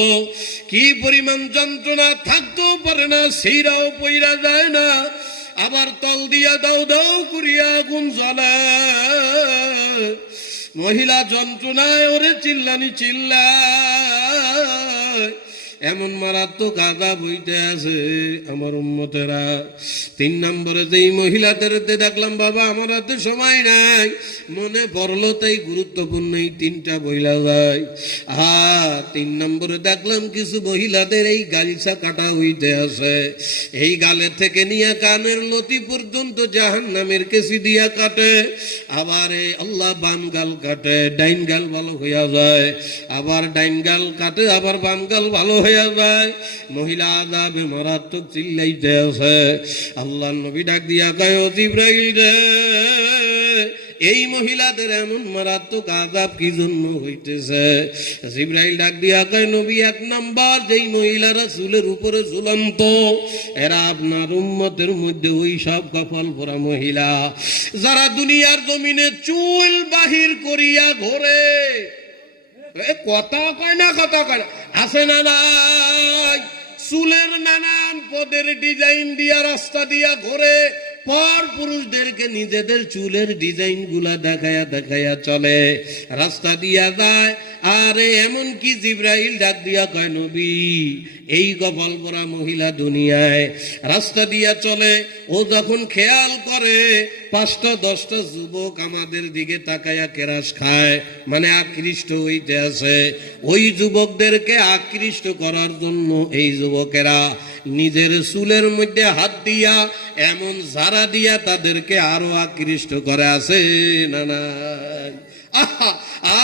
কি পরিমাণ যন্ত্রণা, থাকতেও পারে না, সেইরাও পইরা যায় না, আবার তল দিয়া দাও দাও করিয়া আগুন জ্বলায়। মহিলা যন্ত্রণায় ওরে চিল্লানি চিল্লায়। এমন মারাত্মক আযাব হইতে আছে আমার উম্মতেরা। 3 নম্বরে যেই মহিলাদেরকে দেখলাম, বাবা আমার হাতে সময় নাই, মনে পড়লো তাই গুরুত্বপূর্ণ এই 3টা বইলা যায়। 3 নম্বরে দেখলাম কিছু মহিলাদের এই গালিচা কাটা হইতে আছে, এই গালের থেকে নিয়ে কানের লতি পর্যন্ত জাহান্নামের কেসি দিয়া কাটে। আবার আল্লাহ বাম গাল কাটে, ডাইন গাল ভালো হইয়া যায়, আবার ডাইন গাল কাটে, আবার বাম গাল ভালো হইয়া যায়। মহিলা আযাবে মারাত্মক চিল্লাইতে আছে। আল্লাহ নবী ডাক দিয়া কয়, ও জিবরাইল রে, এই মহিলাদের এমন মারাত্মক আযাব কি জন্য হইতেছে? জিবরাইল ডাক দিয়া কয়, নবী 1 নাম্বার যেই মহিলারা চুলের উপরে ঝুলন্ত, এরা আপনার উম্মতের মধ্যে ওই সব কপাল পোড়া মহিলা যারা দুনিয়ার জমিনে চুল বাহির করিয়া ঘোরে। কথা কয় না, কথা কয় না, আছে না নাই? চুলের নানান পদের ডিজাইন দিয়া রাস্তা দিয়া ঘোরে, পর পুরুষদেরকে নিজেদের চুলের ডিজাইন গুলা দেখায়া দেখায়া চলে, রাস্তা দিয়া যায়। আরে এমন কি জিবরাইল ডাক দিয়া কয়, নবী এই কপাল পোড়া মহিলা দুনিয়ায় রাস্তা দিয়া চলে, ও যখন খেয়াল করে 5টা 10টা যুবক আমাদের দিকে তাকায়া কেরাস খায়, মানে আকৃষ্ট হইতে আছে, ওই যুবকদেরকে আকৃষ্ট করার জন্য এই যুবকেরা নিজের চুলের মধ্যে হাত দিয়া এমন ঝাড়া দিয়া তাদেরকে আরো আকৃষ্ট করে, আছে না নাই?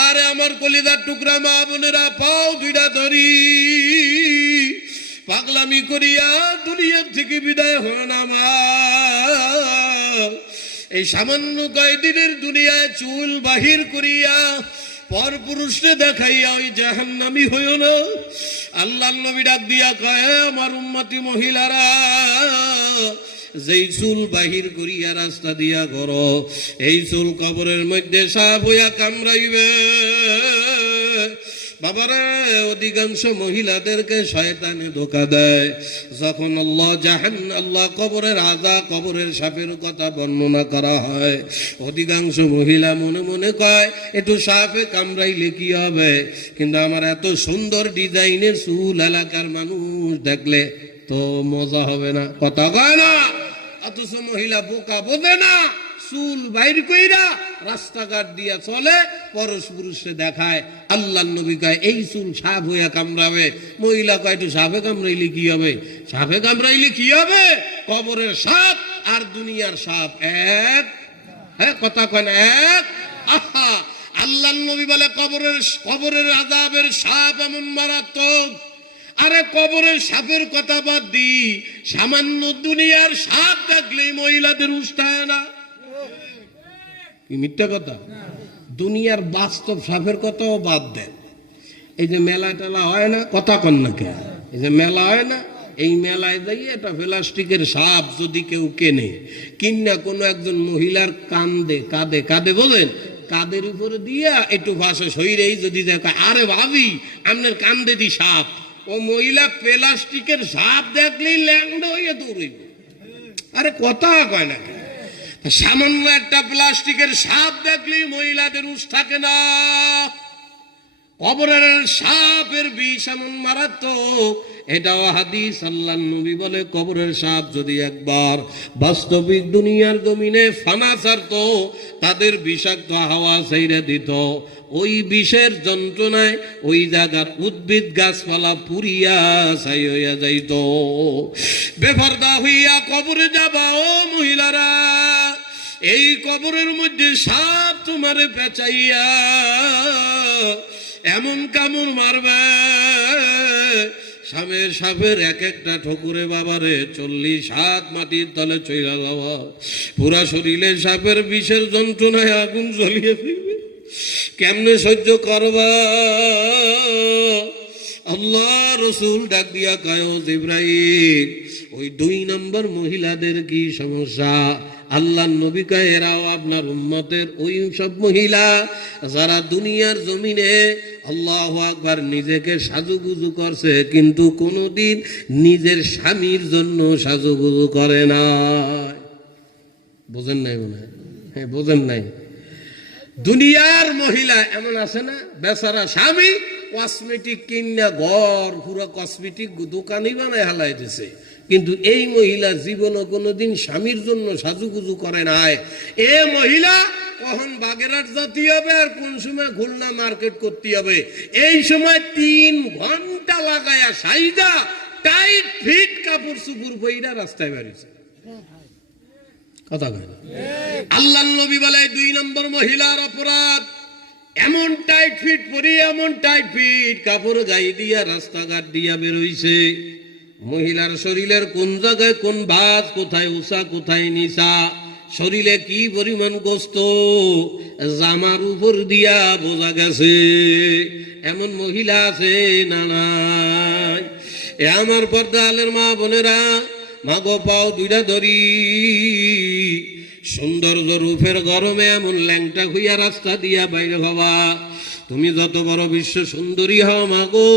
আরে আমার কলিজার টুকরা মা বোনেরা, পাও 2টা ধরি, পাগলামি করিয়া দুনিয়ার থেকে বিদায় হন আমার। এই সামান্য কয়েকদিনের দুনিয়ায় চুল বাহির করিয়া পর পুরুষে দেখাইয়া ওই জাহান্নামী হইও না। আল্লাহর নবী ডাক দিয়া কয়, আমার উম্মতি মহিলারা, যেই চুল বাহির করিয়া রাস্তা দিয়া করো, এই চুল কবরের মধ্যে সাপ হইয়া কামড়াইবে। বাবারা, অধিকাংশ মহিলাদেরকে শয়তানে ধোঁকা দেয়। যখন আল্লাহ কবরের আযাব, কবরের সাপের কথা বর্ণনা করা হয়, অধিকাংশ মহিলা মনে মনে কয় একটু সাপে কামড়াইলে কি হবে, কিন্তু আমার এত সুন্দর ডিজাইনের চুল এলাকার মানুষ দেখলে তো মজা হবে না, কথা কয় না। অথচ মহিলা বোকা, বোঝে না, চুল বাইর কইরা রাস্তাঘাট দিয়া চলে, পরশ পুরুষে দেখায়। আল্লাহর নবী কয়, এই চুল সাপ হইয়া কামড়াবে। মহিলা কয়, একটু সাপে কামড়াইলে কি হবে? সাপে কামড়াইলে কি হবে? কবরের সাপ আর দুনিয়ার সাপ এক, হ্যাঁ কথা কয় না, এক। আহা, আল্লাহর নবী বলে কবরের আযাবের সাপ এমন মারাত্মক। আরে কবরের সাপের কথা বাদ দি, সামান্য দুনিয়ার সাপ দেখলেই মহিলাদের উস্তায় না। কি মিথ্যা কথা? দুনিয়ার বাস্তব সাপের কথাও বাদ দেন। এই যে মেলা টেলা হয় না, কথা কন না কে, এই যে মেলা হয় না, এই মেলায় যাই একটা প্লাস্টিকের সাপ যদি কেউ কেনে, কিনা কোনো একজন মহিলার কাঁদে বলেন, কাদের উপরে দিয়া একটু ভাষা শরীরেই যদি দেখা, আরে ভাবি আপনার কান্দে দি সাপ, ও মহিলা প্লাস্টিকের সাপ দেখলেই ল্যাংড়া হইয়া দৌড়ইব। আরে কথা কয় না, সামান্য একটা প্লাস্টিকের সাপ দেখলেই মহিলাদের উস থাকে না। কবরের সাপের বিষ এমন মারাত্মক, এটাও হাদিস। আল্লাহর নবী বলে, কবরের সাপ যদি একবার বাস্তবিক দুনিয়ার জমিনে ফানা ছাড়তো, তাদের বিষাক্ত হাওয়া ছেড়ে দিত, ওই বিষের যন্ত্রণায় ওই জায়গার উদ্ভিদ গাছপালা পুরিয়া ছাই হইয়া যাইত। বেপরদা হইয়া কবরে যাবা ও মহিলারা, এই কবরের মধ্যে সাপ তোমারে পেঁচাইয়া এমন কামড় মারবে, সাপের এক একটা ঠকুরে বাবারে 40 হাত মাটির তলে চইলা যাওয়া, পুরা শরীরে সাপের বিষের যন্ত্রণায় আগুন জ্বলিয়ে ফেলবে। কেমনে সহ্য করবা? আল্লাহ রসুল ডাক দিয়া কয়, জিবরাইল ওই 2 নম্বর মহিলাদের কি সমস্যা? আল্লাহ নবী কয়, এরাও আপনার উম্মতের ওই সব মহিলা যারা দুনিয়ার জমিনে আল্লাহু আকবার নিজেকে সাজুগুজু করছে, কিন্তু কোনোদিন নিজের স্বামীর জন্য সাজুগুজু করে না। বোঝেন নাই মনে হয়? হ্যাঁ বোঝেন নাই। দুনিয়ার মহিলা এমন আছে না, বেচারা স্বামী কসমেটিক কিনা ঘর পুরো কসমেটিক দোকানই বানায় হালাই দিছে, কিন্তু এই মহিলা জীবনে কোনোদিন স্বামীর জন্য সাজুগুজু করে নাই। এ মহিলা কখন বাগেরহাট যেতে হবে আর কোন সময় খুলনা মার্কেট করতে হবে, এই সময় 3 ঘন্টা লাগায়া সাইদা টাইট ফিট কাপড় চুপুর পইরা রাস্তায় বেরিয়েছে। কথা কয় না? আল্লাহর নবী বলে 2 নম্বর মহিলার অপরাধ এমন টাইট ফিট পরি, এমন টাইট ফিট কাপড় গায়ে দিয়া রাস্তাঘাট দিয়া বেরোইছে। মহিলার শরীরের কোন জায়গায় কোন ভাঁজ, কোথায় উষা কোথায় নিচা, শরীরে কি পরিমাণ গোস্ত জামার উপর দিয়া বোঝা গেছে। এমন মহিলা আছে না নাই? এ আমার পর্দা আলের মা বোনেরা, মাগো পাও দুইটা ধরি, সৌন্দর্য রূপের গরমে এমন ল্যাংটা হইয়া রাস্তা দিয়া বাইরে হবা। তুমি যত বড় বিশ্ব সুন্দরী হও মাগো,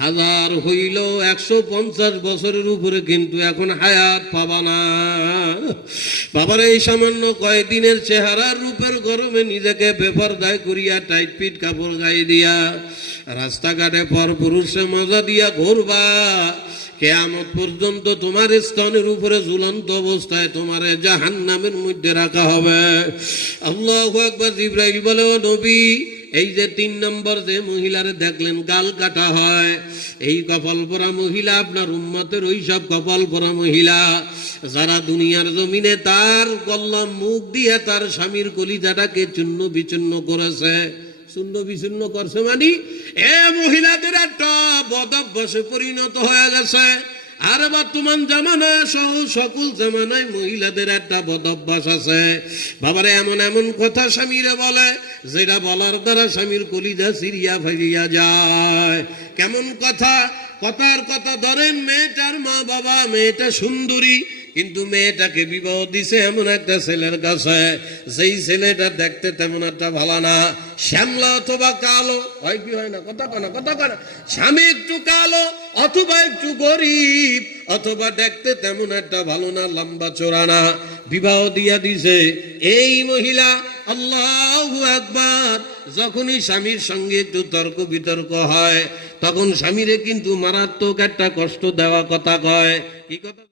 হাজার হইল 150 বছরের উপরে কিন্তু এখন হায়াত পাবা না। বাবার এই সামান্য কয়েকদিনের চেহারার রূপের গরমে নিজেকে বেপরদায় করিয়া টাইট ফিট কাপড় গায়ে দিয়া রাস্তাঘাটে পর পুরুষে মজা দিয়া ঘুরবা। কিয়ামত পর্যন্ত তোমার স্তনের উপরে ঝুলন্ত অবস্থায় তোমারে জাহান্নামের মধ্যে রাখা হবে। আল্লাহু আকবার। জিবরাইল বলে, ও নবী, এই যে 3 নম্বর যে মহিলারে দেখলেন গাল কাটা হয়, এই কপাল পরা মহিলা আপনার উম্মতের ওই সব কপাল পরা মহিলা যারা দুনিয়ার জমিনে তার কল্লাম মুখ দিয়ে তার স্বামীর কলিজাটাকে চূর্ণ বিচূর্ণ করেছে। চূর্ণ বিচূর্ণ করছে মানে এ মহিলাদের একটা বদভ্যাসে পরিণত হয়ে গেছে। আর বর্তমান জামানায় সহ সকল জামানায় মহিলাদের একটা বদভ্যাস আছে। বাবারে এমন এমন কথা স্বামীরা বলে যেটা বলার দ্বারা স্বামীর কলিজা সিরিয়া ফিরিয়া যায়। কেমন কথা? কথার কথা ধরেন, মেয়েটার মা বাবা মেয়েটা সুন্দরী, কিন্তু মেয়েটাকে বিবাহ দিছে এমন একটা ছেলের কাছে যেই ছেলেটা দেখতে তেমন একটা ভালো না, শ্যামলা অথবা কালো হয়, কি হয় না? কথা কনা কথা কনা। স্বামী একটু কালো অথবা একটু গরিব অথবা দেখতে তেমন একটা ভালো না, লম্বা চোরা না, বিবাহ দিয়া দিছে। এই মহিলা আল্লাহু আকবার, যখনই স্বামীর সঙ্গে একটু তর্ক বিতর্ক হয় তখন স্বামীরে কিন্তু মারাত্মক একটা কষ্ট দেওয়া কথা কয়। কি কথা?